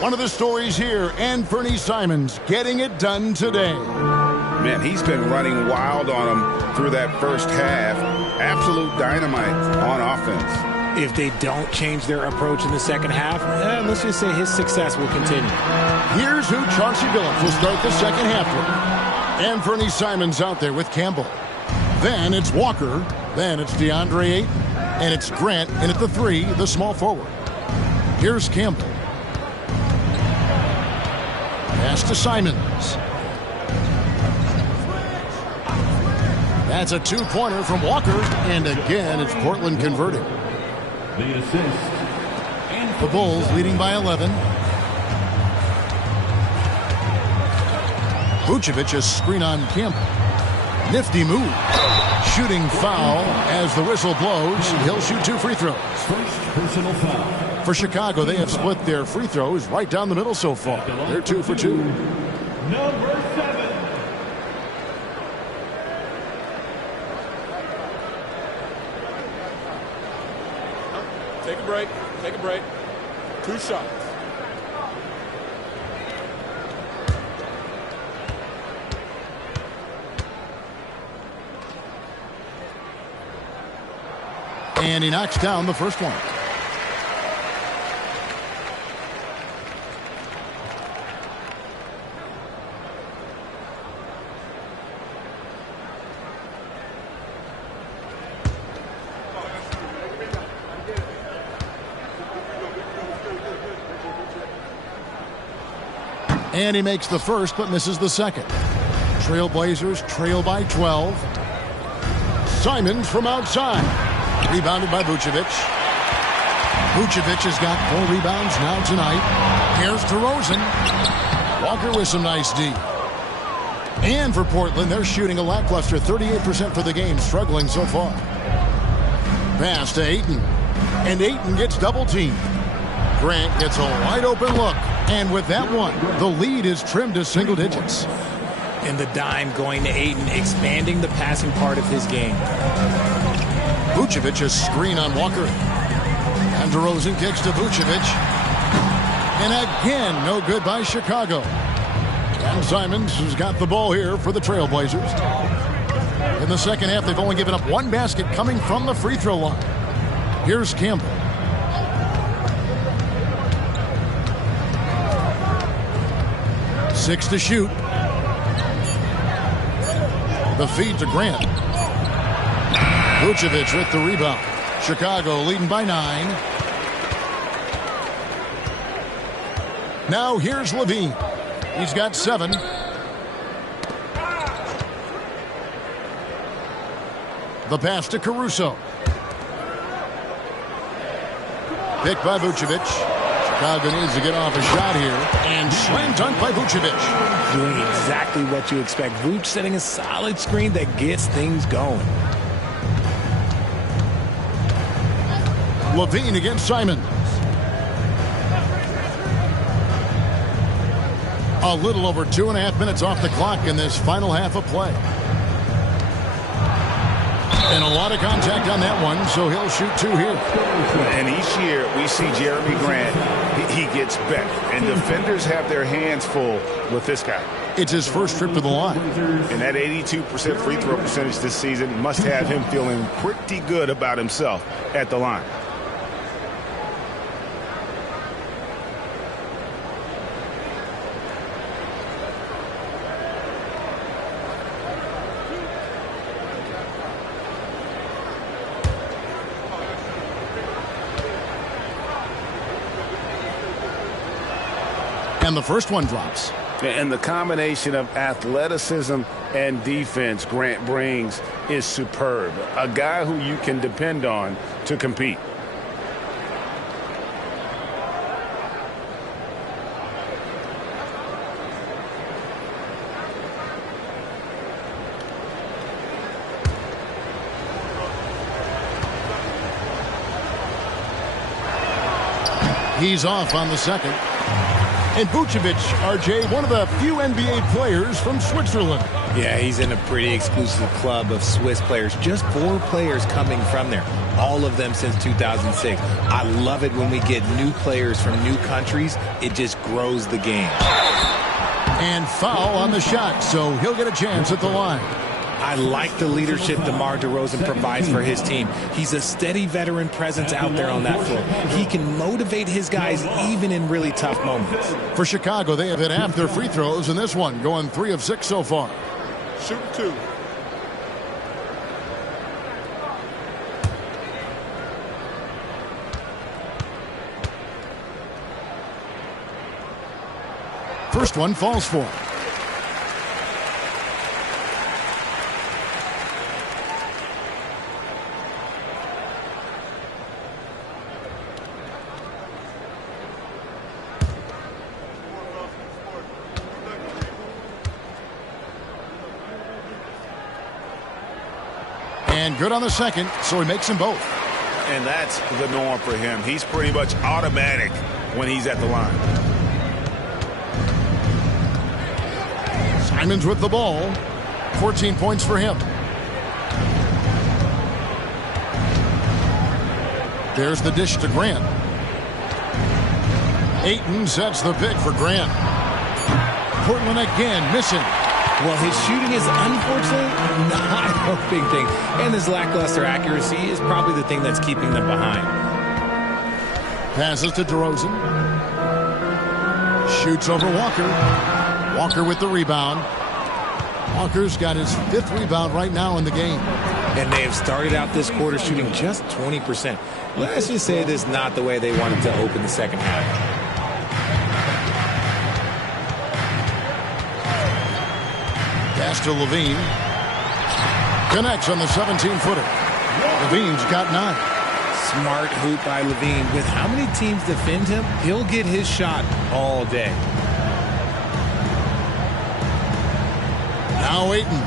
One of the stories here, and Fernie Simons getting it done today. Man, he's been running wild on him through that first half. Absolute dynamite on offense. If they don't change their approach in the second half, let's just say his success will continue. Here's who Chauncey Billups will start the second half with. And Fernie Simons out there with Campbell. Then it's Walker. Then it's DeAndre Ayton. And it's Grant in at the 3, the small forward. Here's Campbell. Pass to Simons. That's a 2-pointer from Walker. And again, it's Portland converting. The assist. The Bulls leading by 11. Vucevic a screen on Campbell. Nifty move. Shooting foul as the whistle blows. He'll shoot 2 free throws. First personal foul. For Chicago, they have split their free throws right down the middle so far. They're 2 for 2. Number 7. Take a break. Take a break. 2 shots. And he knocks down the first one. And he makes the first but misses the second. Trailblazers trail by 12. Simons from outside. Rebounded by Vucevic. Vucevic has got 4 rebounds now tonight. Here's DeRozan. Walker with some nice D. And for Portland, they're shooting a lackluster 38% for the game, struggling so far. Pass to Ayton. And Ayton gets double-teamed. Grant gets a wide-open look. And with that one, the lead is trimmed to single digits. And the dime going to Ayton, expanding the passing part of his game. Vucevic a screen on Walker. And DeRozan kicks to Vucevic. And again, no good by Chicago. And Simons has got the ball here for the Trailblazers. In the second half, they've only given up 1 basket coming from the free throw line. Here's Campbell. Six to shoot. The feed to Grant. Vucevic with the rebound. Chicago leading by 9. Now here's Levine. He's got 7. The pass to Caruso. Picked by Vucevic. Chicago needs to get off a shot here. And slam dunk by Vucevic. Doing exactly what you expect. Vuce setting a solid screen that gets things going. Levine against Simons. A little over 2.5 minutes off the clock in this final half of play. And a lot of contact on that one, so he'll shoot 2 here. And each year we see Jeremy Grant, he gets better. And defenders have their hands full with this guy. It's his first trip to the line. And that 82% free throw percentage this season must have him feeling pretty good about himself at the line. And the first one drops. And the combination of athleticism and defense Grant brings is superb. A guy who you can depend on to compete. He's off on the second. And Vucevic, RJ, one of the few NBA players from Switzerland. Yeah, he's in a pretty exclusive club of Swiss players. Just 4 players coming from there. All of them since 2006. I love it when we get new players from new countries. It just grows the game. And foul on the shot, so he'll get a chance at the line. I like the leadership DeMar DeRozan provides for his team. He's a steady veteran presence out there on that floor. He can motivate his guys even in really tough moments. For Chicago, they have hit half their free throws in this one, going 3 of 6 so far. Shoot 2. First one falls for him. And good on the second, so he makes them both. And that's the norm for him. He's pretty much automatic when he's at the line. Simons with the ball. 14 points for him. There's the dish to Grant. Ayton sets the pick for Grant. Portland again missing. Well, his shooting is unfortunately not a big thing. And his lackluster accuracy is probably the thing that's keeping them behind. Passes to DeRozan. Shoots over Walker. Walker with the rebound. Walker's got his 5th rebound right now in the game. And they have started out this quarter shooting just 20%. Let's just say this is not the way they wanted to open the second half. Pass to Levine. Connects on the 17-footer. Levine's got 9. Smart hoop by Levine. With how many teams defend him, he'll get his shot all day. Now Ayton.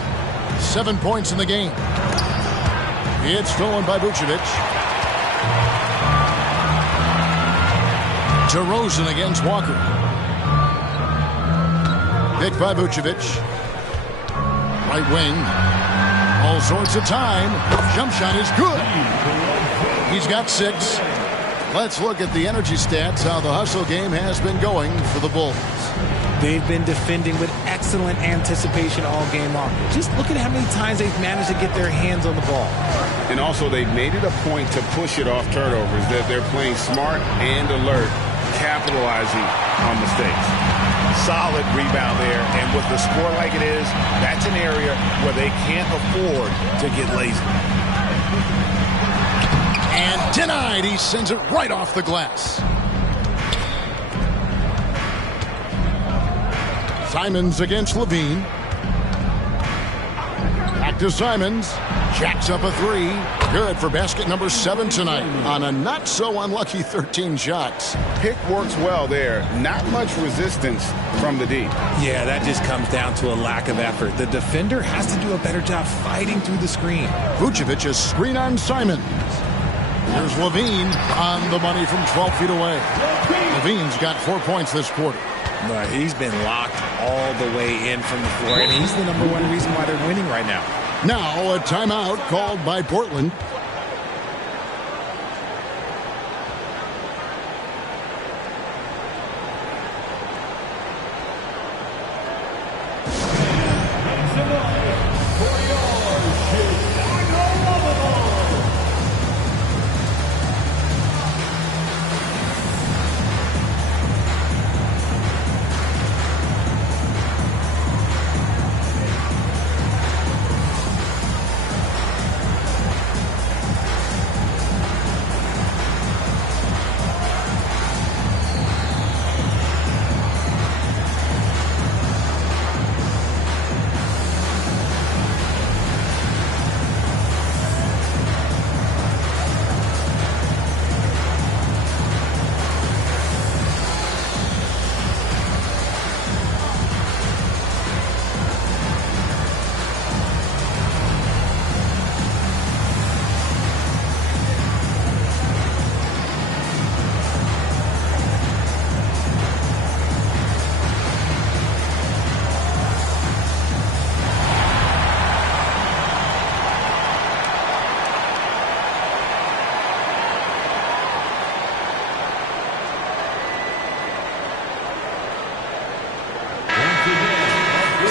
7 points in the game. It's stolen by Vucevic. DeRozan against Walker. Picked by Vucevic. Right wing. All sorts of time. Jump shot is good. He's got 6. Let's look at the energy stats, how the hustle game has been going for the Bulls. They've been defending with excellent anticipation all game long. Just look at how many times they've managed to get their hands on the ball. And also, they've made it a point to push it off turnovers. That they're playing smart and alert, capitalizing on mistakes. Solid rebound there, and with the score like it is, that's an area where they can't afford to get lazy. And denied. He sends it right off the glass. Simons against Levine. Back to Simons. Jacks up a 3. Good for basket number 7 tonight on a not-so-unlucky 13 shots. Pick works well there. Not much resistance from the D. Yeah, that just comes down to a lack of effort. The defender has to do a better job fighting through the screen. Vucevic is screen on Simons. Here's Levine on the money from 12 feet away. Levine's got 4 points this quarter. But he's been locked all the way in from the floor, and he's the number 1 reason why they're winning right now. Now a timeout called by Portland.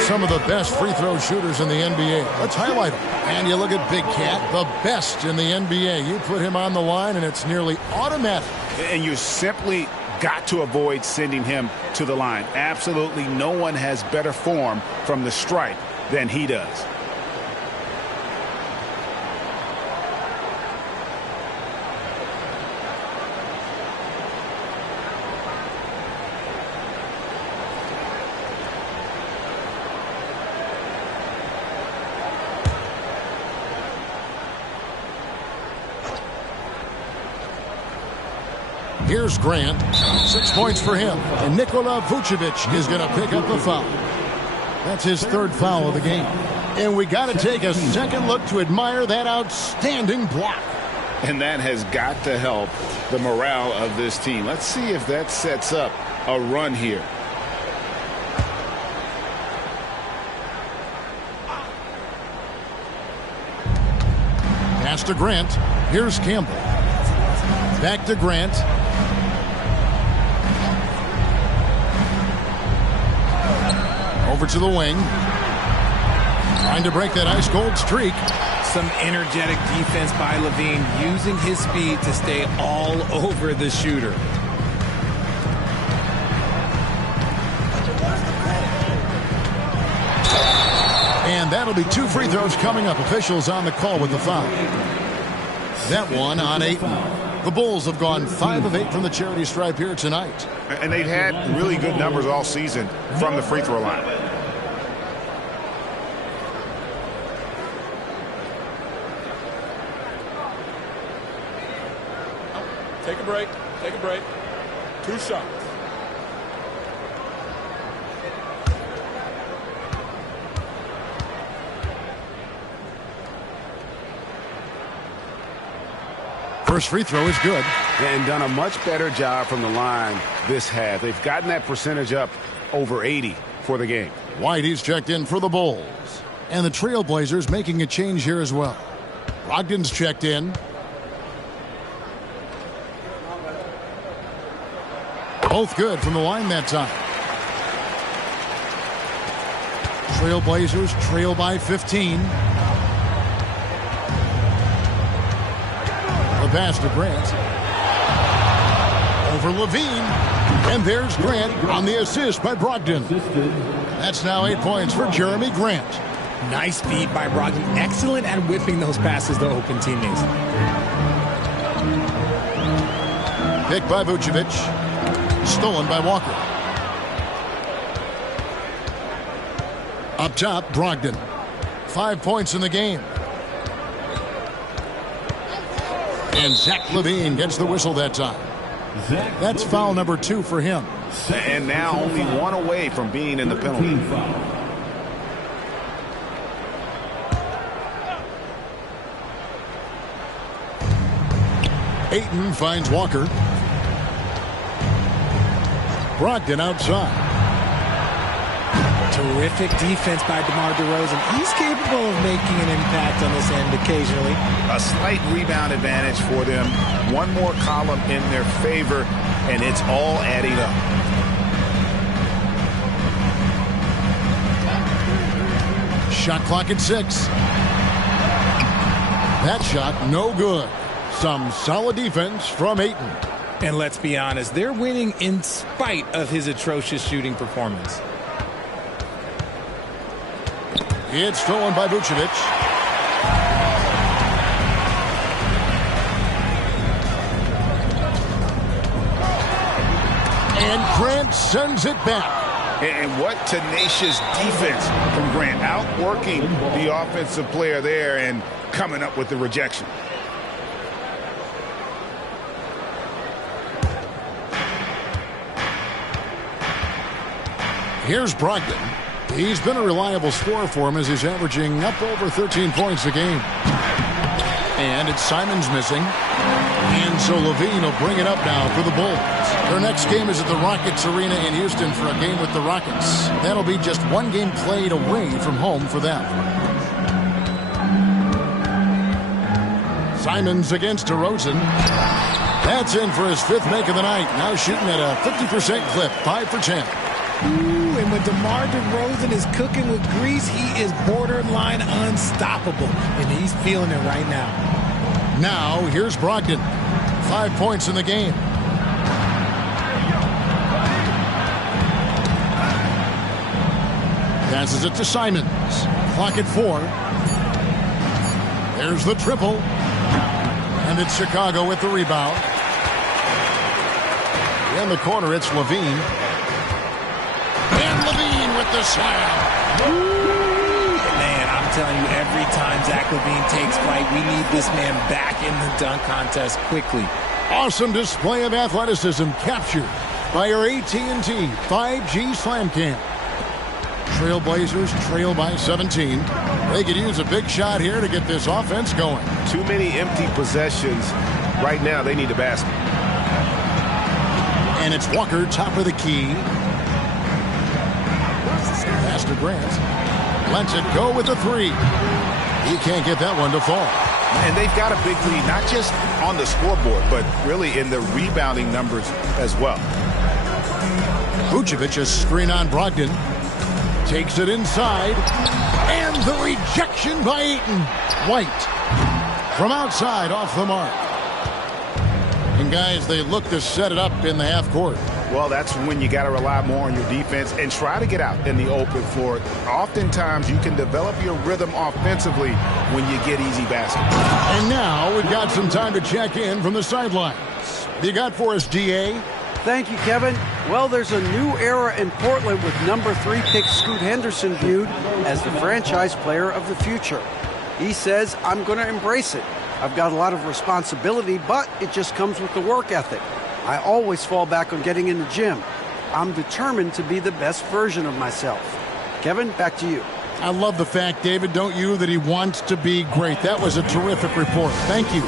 Some of the best free throw shooters in the NBA. Let's highlight them. And you look at Big Cat, the best in the NBA. You put him on the line, and it's nearly automatic. And you simply got to avoid sending him to the line. Absolutely no one has better form from the stripe than he does. Here's Grant. 6 points for him. And Nikola Vucevic is going to pick up the foul. That's his third foul of the game. And we got to take a second look to admire that outstanding block. And that has got to help the morale of this team. Let's see if that sets up a run here. Pass to Grant. Here's Campbell. Back to Grant. Over to the wing. Trying to break that ice cold streak. Some energetic defense by Levine, using his speed to stay all over the shooter. And that'll be 2 free throws coming up. Officials on the call with the foul. That one on Ayton. The Bulls have gone 5 of 8 from the charity stripe here tonight. And they've had really good numbers all season from the free throw line. Take a break. Take a break. 2 shots. First free throw is good. And done a much better job from the line this half. They've gotten that percentage up over 80 for the game. Whitey's checked in for the Bulls. And the Trailblazers making a change here as well. Brogdon's checked in. Both good from the line that time. Trailblazers trail by 15. The pass to Grant. Over Levine. And there's Grant on the assist by Brogdon. That's now 8 points for Jeremy Grant. Nice feed by Brogdon. Excellent at whipping those passes to open teammates. Pick by Vucevic. Stolen by Walker. Up top, Brogdon. 5 points in the game. And Zach LaVine gets the whistle that time. That's foul number 2 for him. And now only 1 away from being in the penalty. Ayton finds Walker. Brogdon outside. Terrific defense by DeMar DeRozan. He's capable of making an impact on this end occasionally. A slight rebound advantage for them. One more column in their favor, and it's all adding up. Shot clock at 6. That shot no good. Some solid defense from Ayton. And let's be honest, they're winning in spite of his atrocious shooting performance. It's stolen by Vucevic. And Grant sends it back. And what tenacious defense from Grant. Outworking the offensive player there and coming up with the rejection. Here's Brogdon. He's been a reliable scorer for him as he's averaging up over 13 points a game. And it's Simon's missing. And so LaVine will bring it up now for the Bulls. Their next game is at the Rockets Arena in Houston for a game with the Rockets. That'll be just 1 game played away from home for them. Simons against DeRozan. That's in for his 5th make of the night. Now shooting at a 50% clip, 5 for 10. Ooh, and when DeMar DeRozan is cooking with grease, he is borderline unstoppable. And he's feeling it right now. Now, here's Brogdon. 5 points in the game. Passes it to Simons. Clock at 4. There's the triple. And it's Chicago with the rebound. In the corner, it's Levine. And Levine with the slam. Man, I'm telling you, every time Zach Levine takes flight, we need this man back in the dunk contest quickly. Awesome display of athleticism captured by our AT&T 5G Slam Cam. Trailblazers trail by 17. They could use a big shot here to get this offense going. Too many empty possessions. Right now, they need a basket. And it's Walker, top of the key. Pass to Grant. Lets it go with the 3. He can't get that one to fall. And they've got a big lead, not just on the scoreboard, but really in the rebounding numbers as well. Vucevic, a screen on Brogdon. Takes it inside. And the rejection by Ayton. White from outside off the mark. And guys, they look to set it up in the half court. Well, that's when you got to rely more on your defense and try to get out in the open floor. Oftentimes, you can develop your rhythm offensively when you get easy baskets. And now we've got some time to check in from the sidelines. What you got for us, DA? Thank you, Kevin. Well, there's a new era in Portland with number 3 pick Scoot Henderson viewed as the franchise player of the future. He says, I'm going to embrace it. I've got a lot of responsibility, but it just comes with the work ethic. I always fall back on getting in the gym. I'm determined to be the best version of myself. Kevin, back to you. I love the fact, David, don't you, that he wants to be great. That was a terrific report. Thank you.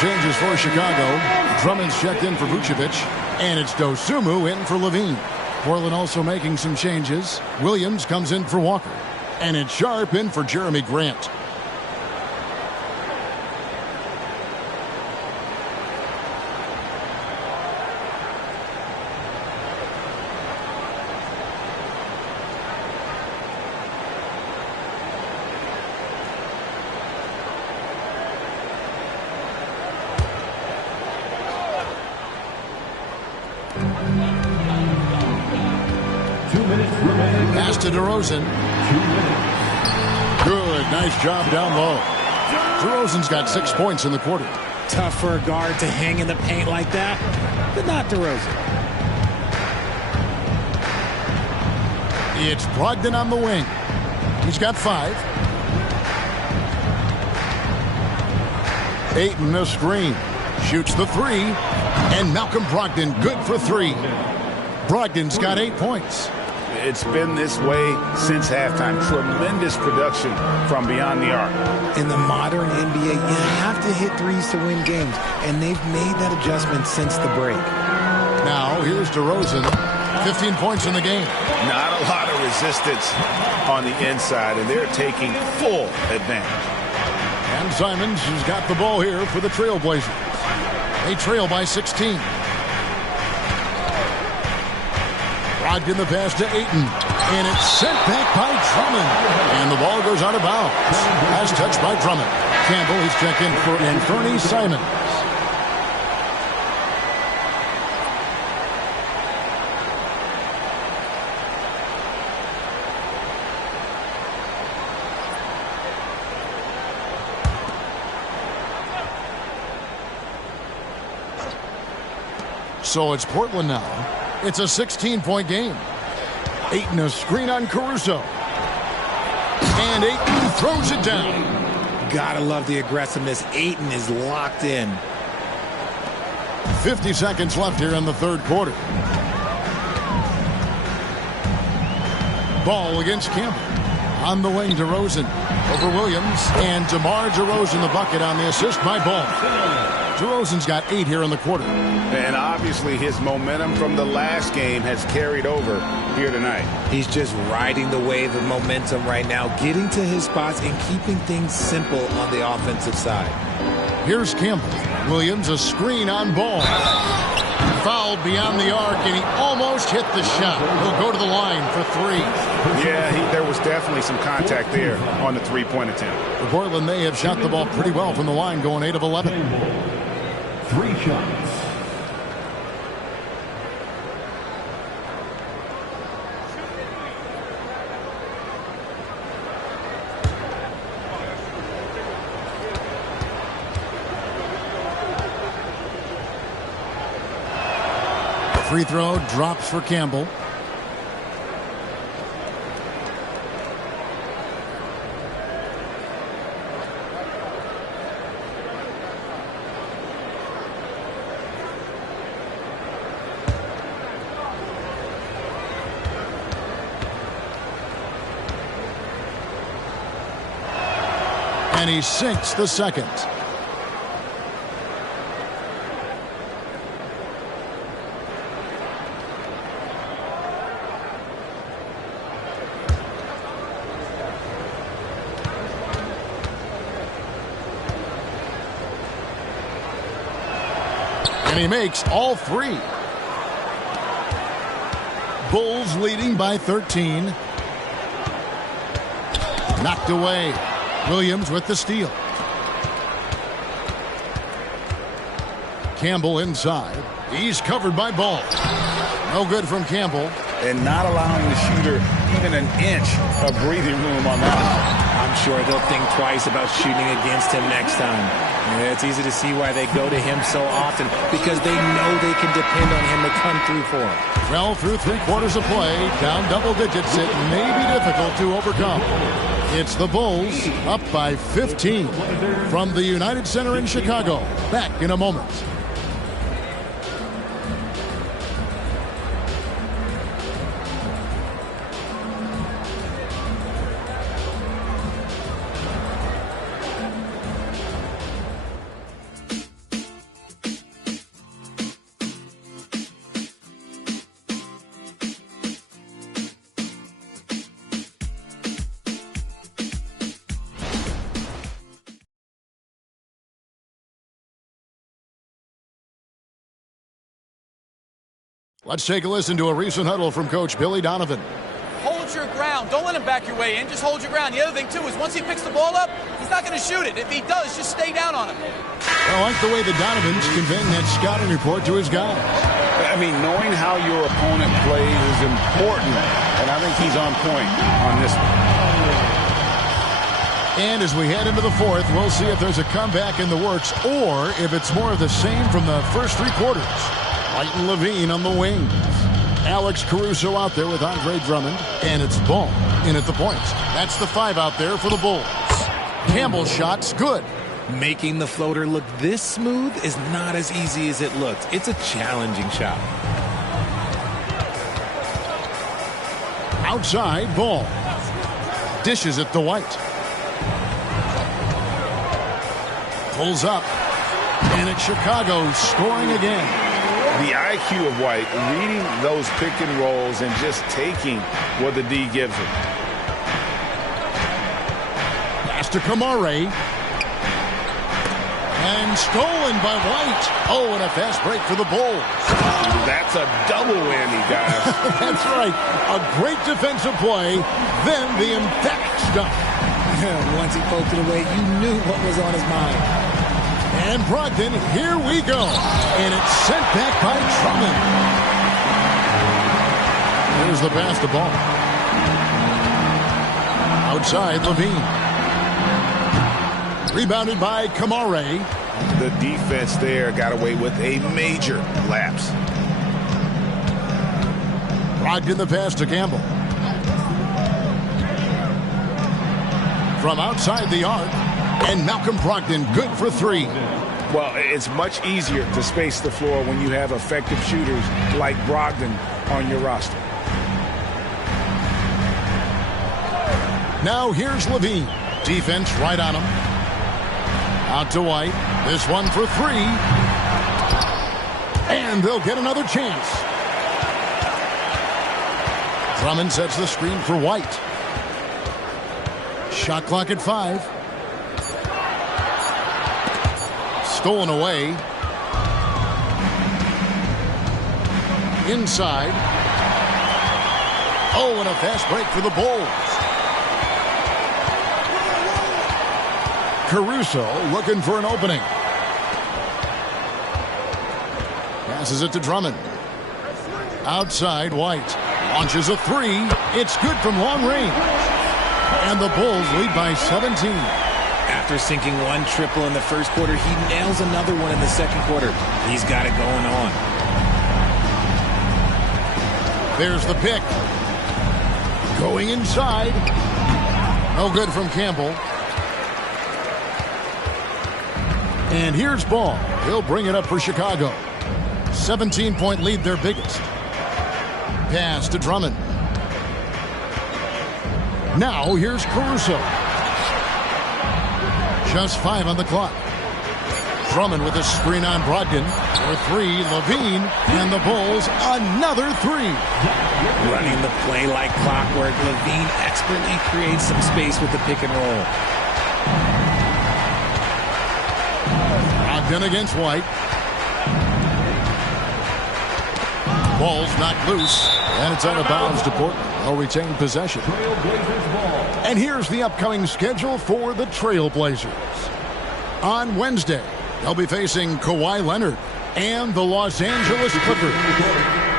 Changes for Chicago. Drummond's checked in for Vucevic. And it's Dosunmu in for Levine. Portland also making some changes. Williams comes in for Walker. And it's Sharp in for Jeremy Grant. Pass to DeRozan. Good. Nice job down low. DeRozan's got 6 points in the quarter. Tough for a guard to hang in the paint like that, but not DeRozan. It's Brogdon on the wing. He's got 5. Ayton a screen. Shoots the 3. And Malcolm Brogdon good for 3. Brogdon's got 8 points. It's been this way since halftime. Tremendous production from beyond the arc. In the modern NBA, you have to hit threes to win games, and they've made that adjustment since the break. Now, here's DeRozan. 15 points in the game. Not a lot of resistance on the inside, and they're taking full advantage. And Simons has got the ball here for the Trailblazers. They trail by 16. Brogdon the pass to Ayton. And it's sent back by Drummond. And the ball goes out of bounds. Pass touched by Drummond. Campbell, he's checked in for Anthony Simons. So it's Portland now. It's a 16-point game. Ayton a screen on Caruso. And Ayton throws it down. Gotta love the aggressiveness. Ayton is locked in. 50 seconds left here in the third quarter. Ball against Campbell. On the wing, DeRozan over Williams. And DeMar DeRozan the bucket on the assist by Ball. DeRozan's got 8 here in the quarter. And obviously his momentum from the last game has carried over here tonight. He's just riding the wave of momentum right now, getting to his spots and keeping things simple on the offensive side. Here's Campbell. Williams a screen on Ball. Fouled beyond the arc, and he almost hit the shot. He'll go to the line for 3. Yeah, there was definitely some contact there on the three-point attempt. For Portland, they have shot the ball pretty well from the line, going 8 of 11. 3 shots. Free throw drops for Campbell. And he sinks the second. And he makes all 3. Bulls leading by 13. Knocked away. Williams with the steal. Campbell inside. He's covered by Ball. No good from Campbell. And not allowing the shooter even an inch of breathing room on that. I'm sure they'll think twice about shooting against him next time. Yeah, it's easy to see why they go to him so often, because they know they can depend on him to come through for them. Well, through 3 quarters of play, down double digits, it may be difficult to overcome. It's the Bulls up by 15 from the United Center in Chicago. Back in a moment. Let's take a listen to a recent huddle from Coach Billy Donovan. Hold your ground. Don't let him back your way in. Just hold your ground. The other thing, too, is once he picks the ball up, he's not going to shoot it. If he does, just stay down on him. I like the way the Donovan's conveying that scouting report to his guys. I mean, knowing how your opponent plays is important, and I think he's on point on this one. And as we head into the fourth, we'll see if there's a comeback in the works or if it's more of the same from the first 3 quarters. White and Levine on the wings. Alex Caruso out there with Andre Drummond. And it's Ball in at the point. That's the 5 out there for the Bulls. Campbell's shot's good. Making the floater look this smooth is not as easy as it looks. It's a challenging shot. Outside, Ball. Dishes it to White. Pulls up. And it's Chicago scoring again. The IQ of White, reading those pick and rolls and just taking what the D gives him. Pass to Kamare. And stolen by White. Oh, and a fast break for the Bulls. That's a double whammy, guys. That's right. A great defensive play, then the emphatic stuff. Once he poked it away, you knew what was on his mind. And Brogdon, here we go. And it's sent back by Drummond. There's the pass to Ball. Outside, Levine. Rebounded by Kamare. The defense there got away with a major lapse. Brogdon the pass to Campbell. From outside the arc, and Malcolm Brogdon good for 3. Well, it's much easier to space the floor when you have effective shooters like Brogdon on your roster. Now here's Levine. Defense right on him. Out to White. This one for 3. And they'll get another chance. Drummond sets the screen for White. Shot clock at 5. Stolen away. Inside. Oh, and a fast break for the Bulls. Caruso looking for an opening. Passes it to Drummond. Outside, White. Launches a 3. It's good from long range. And the Bulls lead by 17. After sinking one triple in the first quarter, he nails another one in the second quarter. He's got it going on. There's the pick. Going inside. No good from Campbell. And here's Ball. He'll bring it up for Chicago. 17-point lead, their biggest. Pass to Drummond. Now here's Caruso. Just 5 on the clock. Drummond with a screen on Brogdon. For 3, Levine. And the Bulls, another 3. Running the play like clockwork, Levine expertly creates some space with the pick and roll. Brogdon against White. Ball's knocked loose. And it's out of bounds to Portland. They'll retain possession. And here's the upcoming schedule for the Trailblazers. On Wednesday, they'll be facing Kawhi Leonard and the Los Angeles Clippers.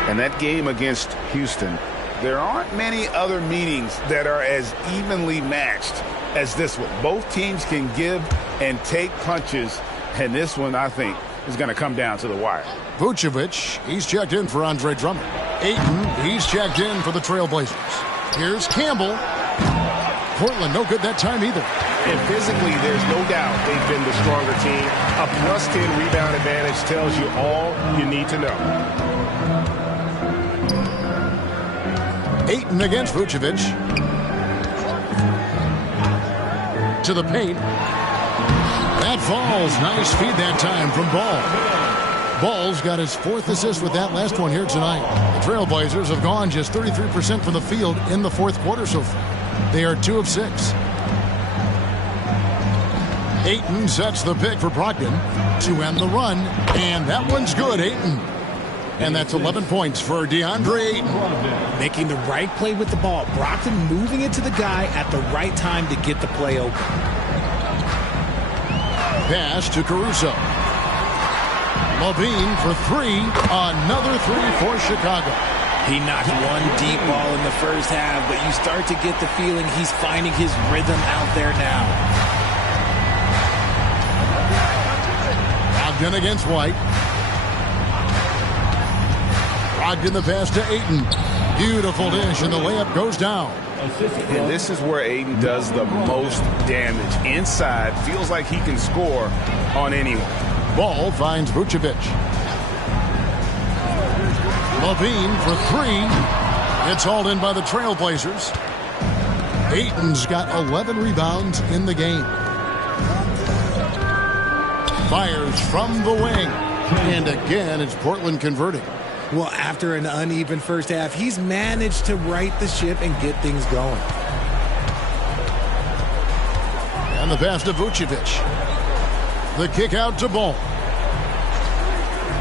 And that game against Houston, there aren't many other meetings that are as evenly matched as this one. Both teams can give and take punches, and this one, I think, is going to come down to the wire. Vucevic, he's checked in for Andre Drummond. Ayton, he's checked in for the Trailblazers. Here's Campbell. Portland, no good that time either. And physically, there's no doubt they've been the stronger team. A +10 rebound advantage tells you all you need to know. Ayton against Vucevic. To the paint. That falls. Nice feed that time from Ball. Ball's got his 4th assist with that last one here tonight. The Trailblazers have gone just 33% from the field in the 4th quarter so far. They are 2 of 6. Ayton sets the pick for Brogdon to end the run. And that one's good, Ayton. And that's 11 points for DeAndre Ayton. Making the right play with the ball. Brogdon moving it to the guy at the right time to get the play open. Pass to Caruso. Levine for 3. Another 3 for Chicago. He knocked one deep ball in the first half, but you start to get the feeling he's finding his rhythm out there now. Brogdon against White. Brogdon the pass to Ayton. Beautiful dish, and the layup goes down. And this is where Ayton does the most damage. Inside, feels like he can score on anyone. Ball finds Vucevic. Levine for 3. It's hauled in by the Trailblazers. Ayton's got 11 rebounds in the game. Fires from the wing. And again, it's Portland converting. Well, after an uneven first half, he's managed to right the ship and get things going. And the pass to Vucevic. The kick out to Ball.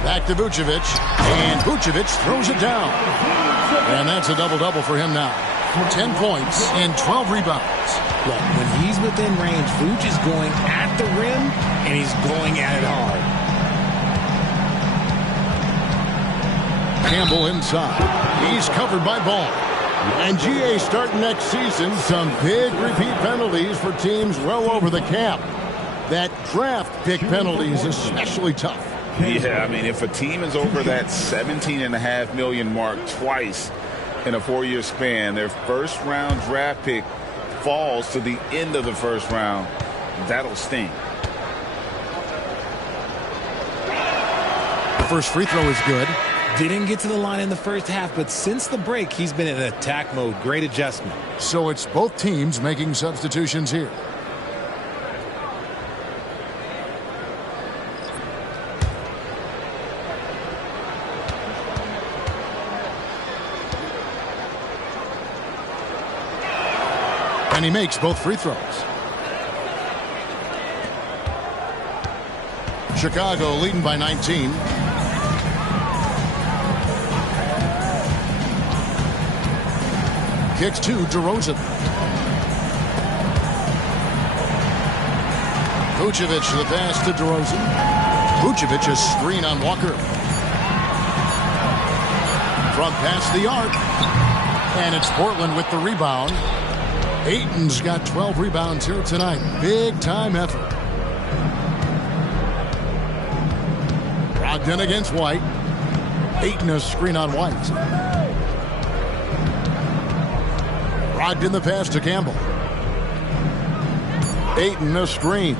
Back to Vucevic. And Vucevic throws it down. And that's a double-double for him now. 10 points and 12 rebounds. Look, when he's within range, Vuce is going at the rim, and he's going at it hard. Campbell inside. He's covered by Ball. And GA starting next season, some big repeat penalties for teams well over the cap. That draft pick penalty is especially tough. Yeah, I mean, if a team is over that $17.5 million mark twice in a 4-year span, their first-round draft pick falls to the end of the first round, that'll sting. The first free throw is good. Didn't get to the line in the first half, but since the break, he's been in attack mode. Great adjustment. So it's both teams making substitutions here. And he makes both free throws. Chicago leading by 19. Kicks to DeRozan. Vucevic the pass to DeRozan. Vucevic a screen on Walker. From past the arc. And it's Portland with the rebound. Ayton's got 12 rebounds here tonight. Big time effort. Brogdon against White. Ayton a screen on White. Brogdon the pass to Campbell. Ayton a screen.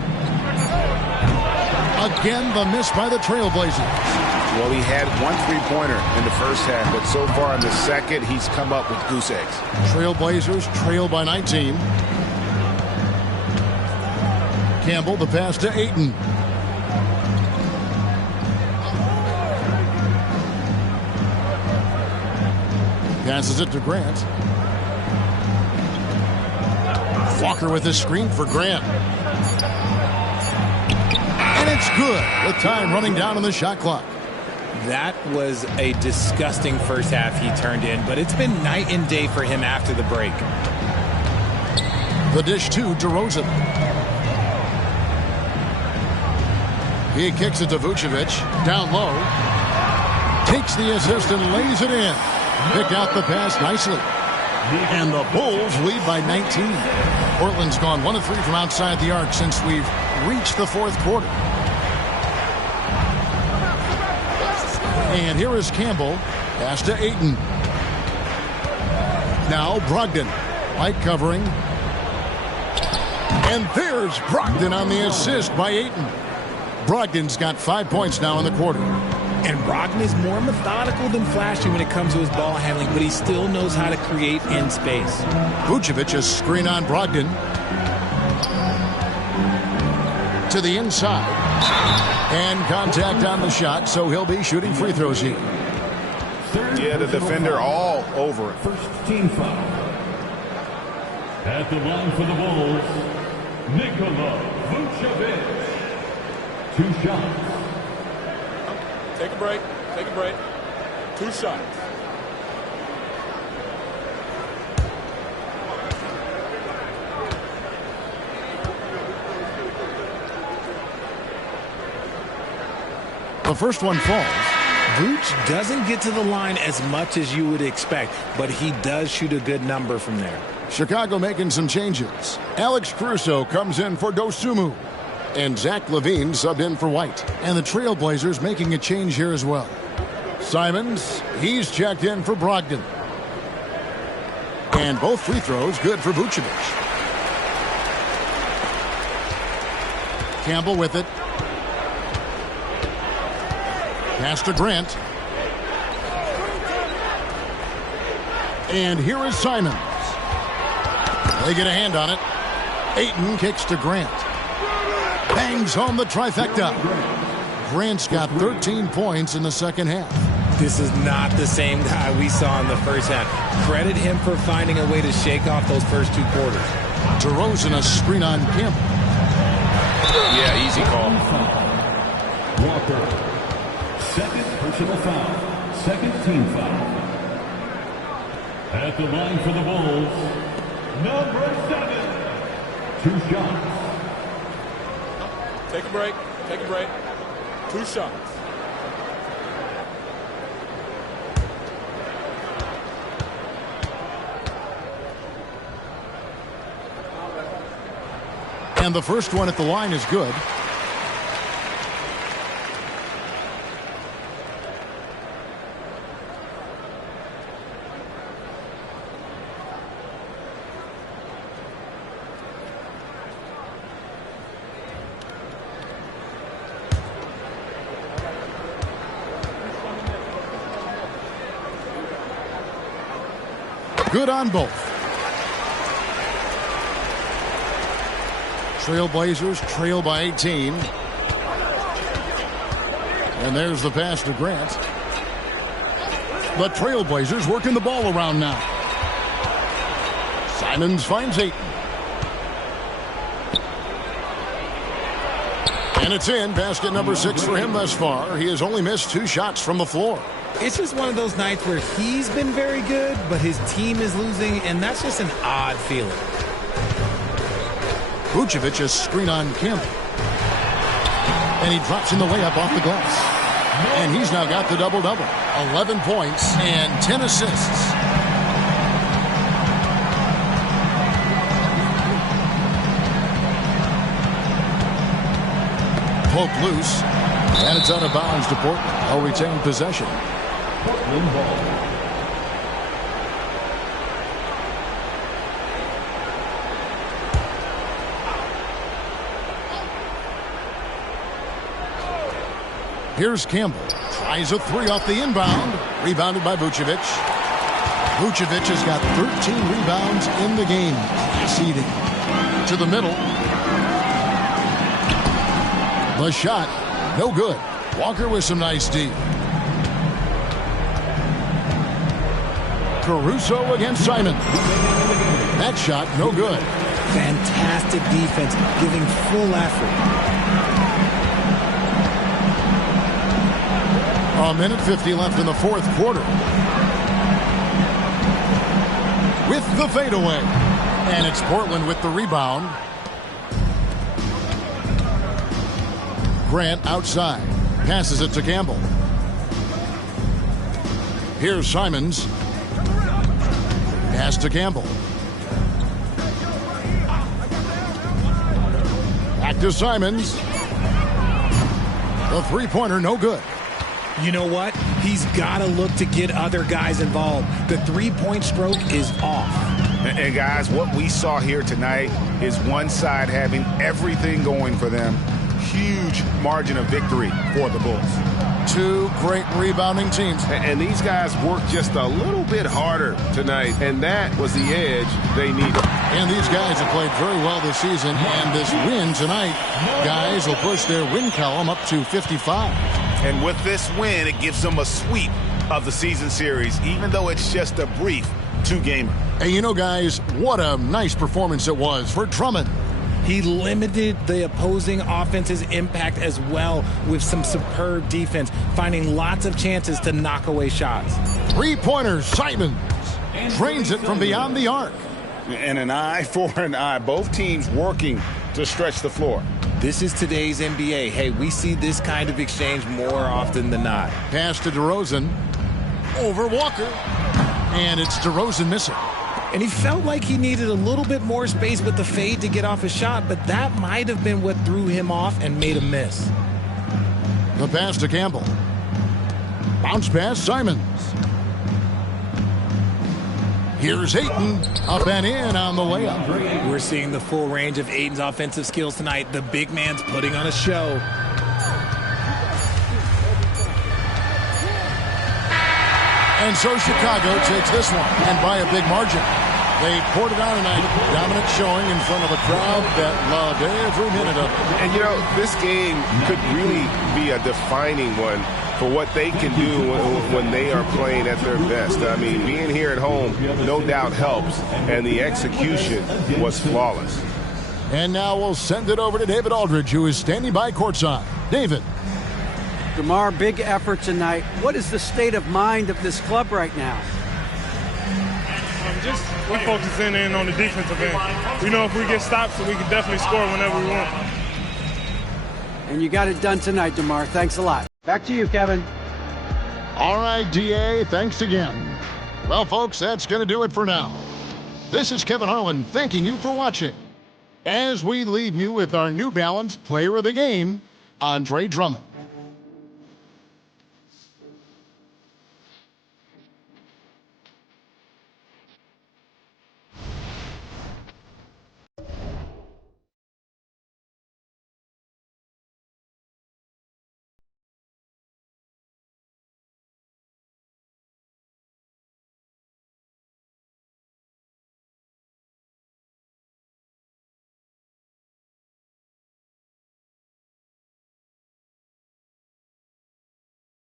Again the miss by the Trailblazers. Well, he had one three-pointer in the first half, but so far in the second, he's come up with goose eggs. Trailblazers trail by 19. Campbell the pass to Ayton. Passes it to Grant. Walker with a screen for Grant. And it's good with time running down on the shot clock. That was a disgusting first half he turned in, but it's been night and day for him after the break. The dish to DeRozan. He kicks it to Vucevic. Down low. Takes the assist and lays it in. Picked out the pass nicely. And the Bulls lead by 19. Portland's gone 1 of 3 from outside the arc since we've reached the fourth quarter. And here is Campbell. Pass to Ayton. Now Brogdon. White covering. And there's Brogdon on the assist by Ayton. Brogdon's got 5 points now in the quarter. And Brogdon is more methodical than flashy when it comes to his ball handling, but he still knows how to create in space. Vucevic a screen on Brogdon. To the inside. And contact on the shot, so he'll be shooting free throws here. Yeah, the defender all over it. First team foul. At the line for the Bulls, Nikola Vucevic. 2 shots. Take a break. Take a break. 2 shots. The first one falls. Vooch doesn't get to the line as much as you would expect, but he does shoot a good number from there. Chicago making some changes. Alex Caruso comes in for Dosunmu. And Zach LaVine subbed in for White. And the Trailblazers making a change here as well. Simons, he's checked in for Brogdon. And both free throws good for Vucevic. Campbell with it. Pass to Grant. And here is Simons. They get a hand on it. Ayton kicks to Grant. Bangs home the trifecta. Grant's got 13 points in the second half. This is not the same guy we saw in the first half. Credit him for finding a way to shake off those first 2 quarters. DeRozan a screen on Campbell. Yeah, easy call. Walker. Second personal foul. Second team foul. At the line for the Bulls, number 7. 2 shots. Take a break. Take a break. 2 shots. And And the first one at the line is good. Good on both. Trailblazers trail by 18. And there's the pass to Grant. The Trailblazers working the ball around now. Simons finds Ayton. And it's in. Basket number 6 for him thus far. He has only missed 2 shots from the floor. It's just one of those nights where he's been very good, but his team is losing, and that's just an odd feeling. Vucevic is screen on Campbell. And he drops in the layup off the glass. And he's now got the double-double. 11 points and 10 assists. Poke loose. And it's out of bounds to Portland. They'll retain possession. Portland ball. Here's Campbell. Tries a 3 off the inbound. Rebounded by Vucevic. Vucevic has got 13 rebounds in the game. Seeding to the middle. The shot, no good. Walker with some nice D. Caruso against Simon. That shot, no good. Fantastic defense, giving full effort. A minute 50 left in the fourth quarter. With the fadeaway. And it's Portland with the rebound. Grant outside. Passes it to Campbell. Here's Simons. Pass to Campbell. Back to Simons. The three-pointer, no good. You know what? He's got to look to get other guys involved. The three-point stroke is off. And guys, what we saw here tonight is one side having everything going for them. Huge margin of victory for the Bulls. Two great rebounding teams. And these guys worked just a little bit harder tonight, and that was the edge they needed. And these guys have played very well this season, and this win tonight, guys will push their win column up to 55. And with this win, it gives them a sweep of the season series, even though it's just a brief two-gamer. And you know, guys, what a nice performance it was for Drummond. He limited the opposing offense's impact as well with some superb defense, finding lots of chances to knock away shots. Three-pointers, Simons drains it from beyond the arc. And an eye for an eye. Both teams working to stretch the floor. This is today's NBA. Hey, we see this kind of exchange more often than not. Pass to DeRozan. Over Walker. And it's DeRozan missing. And he felt like he needed a little bit more space with the fade to get off his shot, but that might have been what threw him off and made him miss. The pass to Campbell. Bounce pass, Simons. Here's Ayton, up and in on the layup. We're seeing the full range of Ayton's offensive skills tonight. The big man's putting on a show. And so Chicago takes this one, and by a big margin. They poured it on tonight, dominant showing in front of a crowd that loved every minute of it. And, you know, this game could really be a defining one for what they can do when they are playing at their best. I mean, being here at home no doubt helps, and the execution was flawless. And now we'll send it over to David Aldridge, who is standing by courtside. David. DeMar, big effort tonight. What is the state of mind of this club right now? We're focusing in on the defensive end. We know if we get stops, so we can definitely score whenever we want. And you got it done tonight, DeMar. Thanks a lot. Back to you, Kevin. All right, DA, thanks again. Well, folks, that's going to do it for now. This is Kevin Harlan thanking you for watching. As we leave you with our New Balance Player of the Game, Andre Drummond.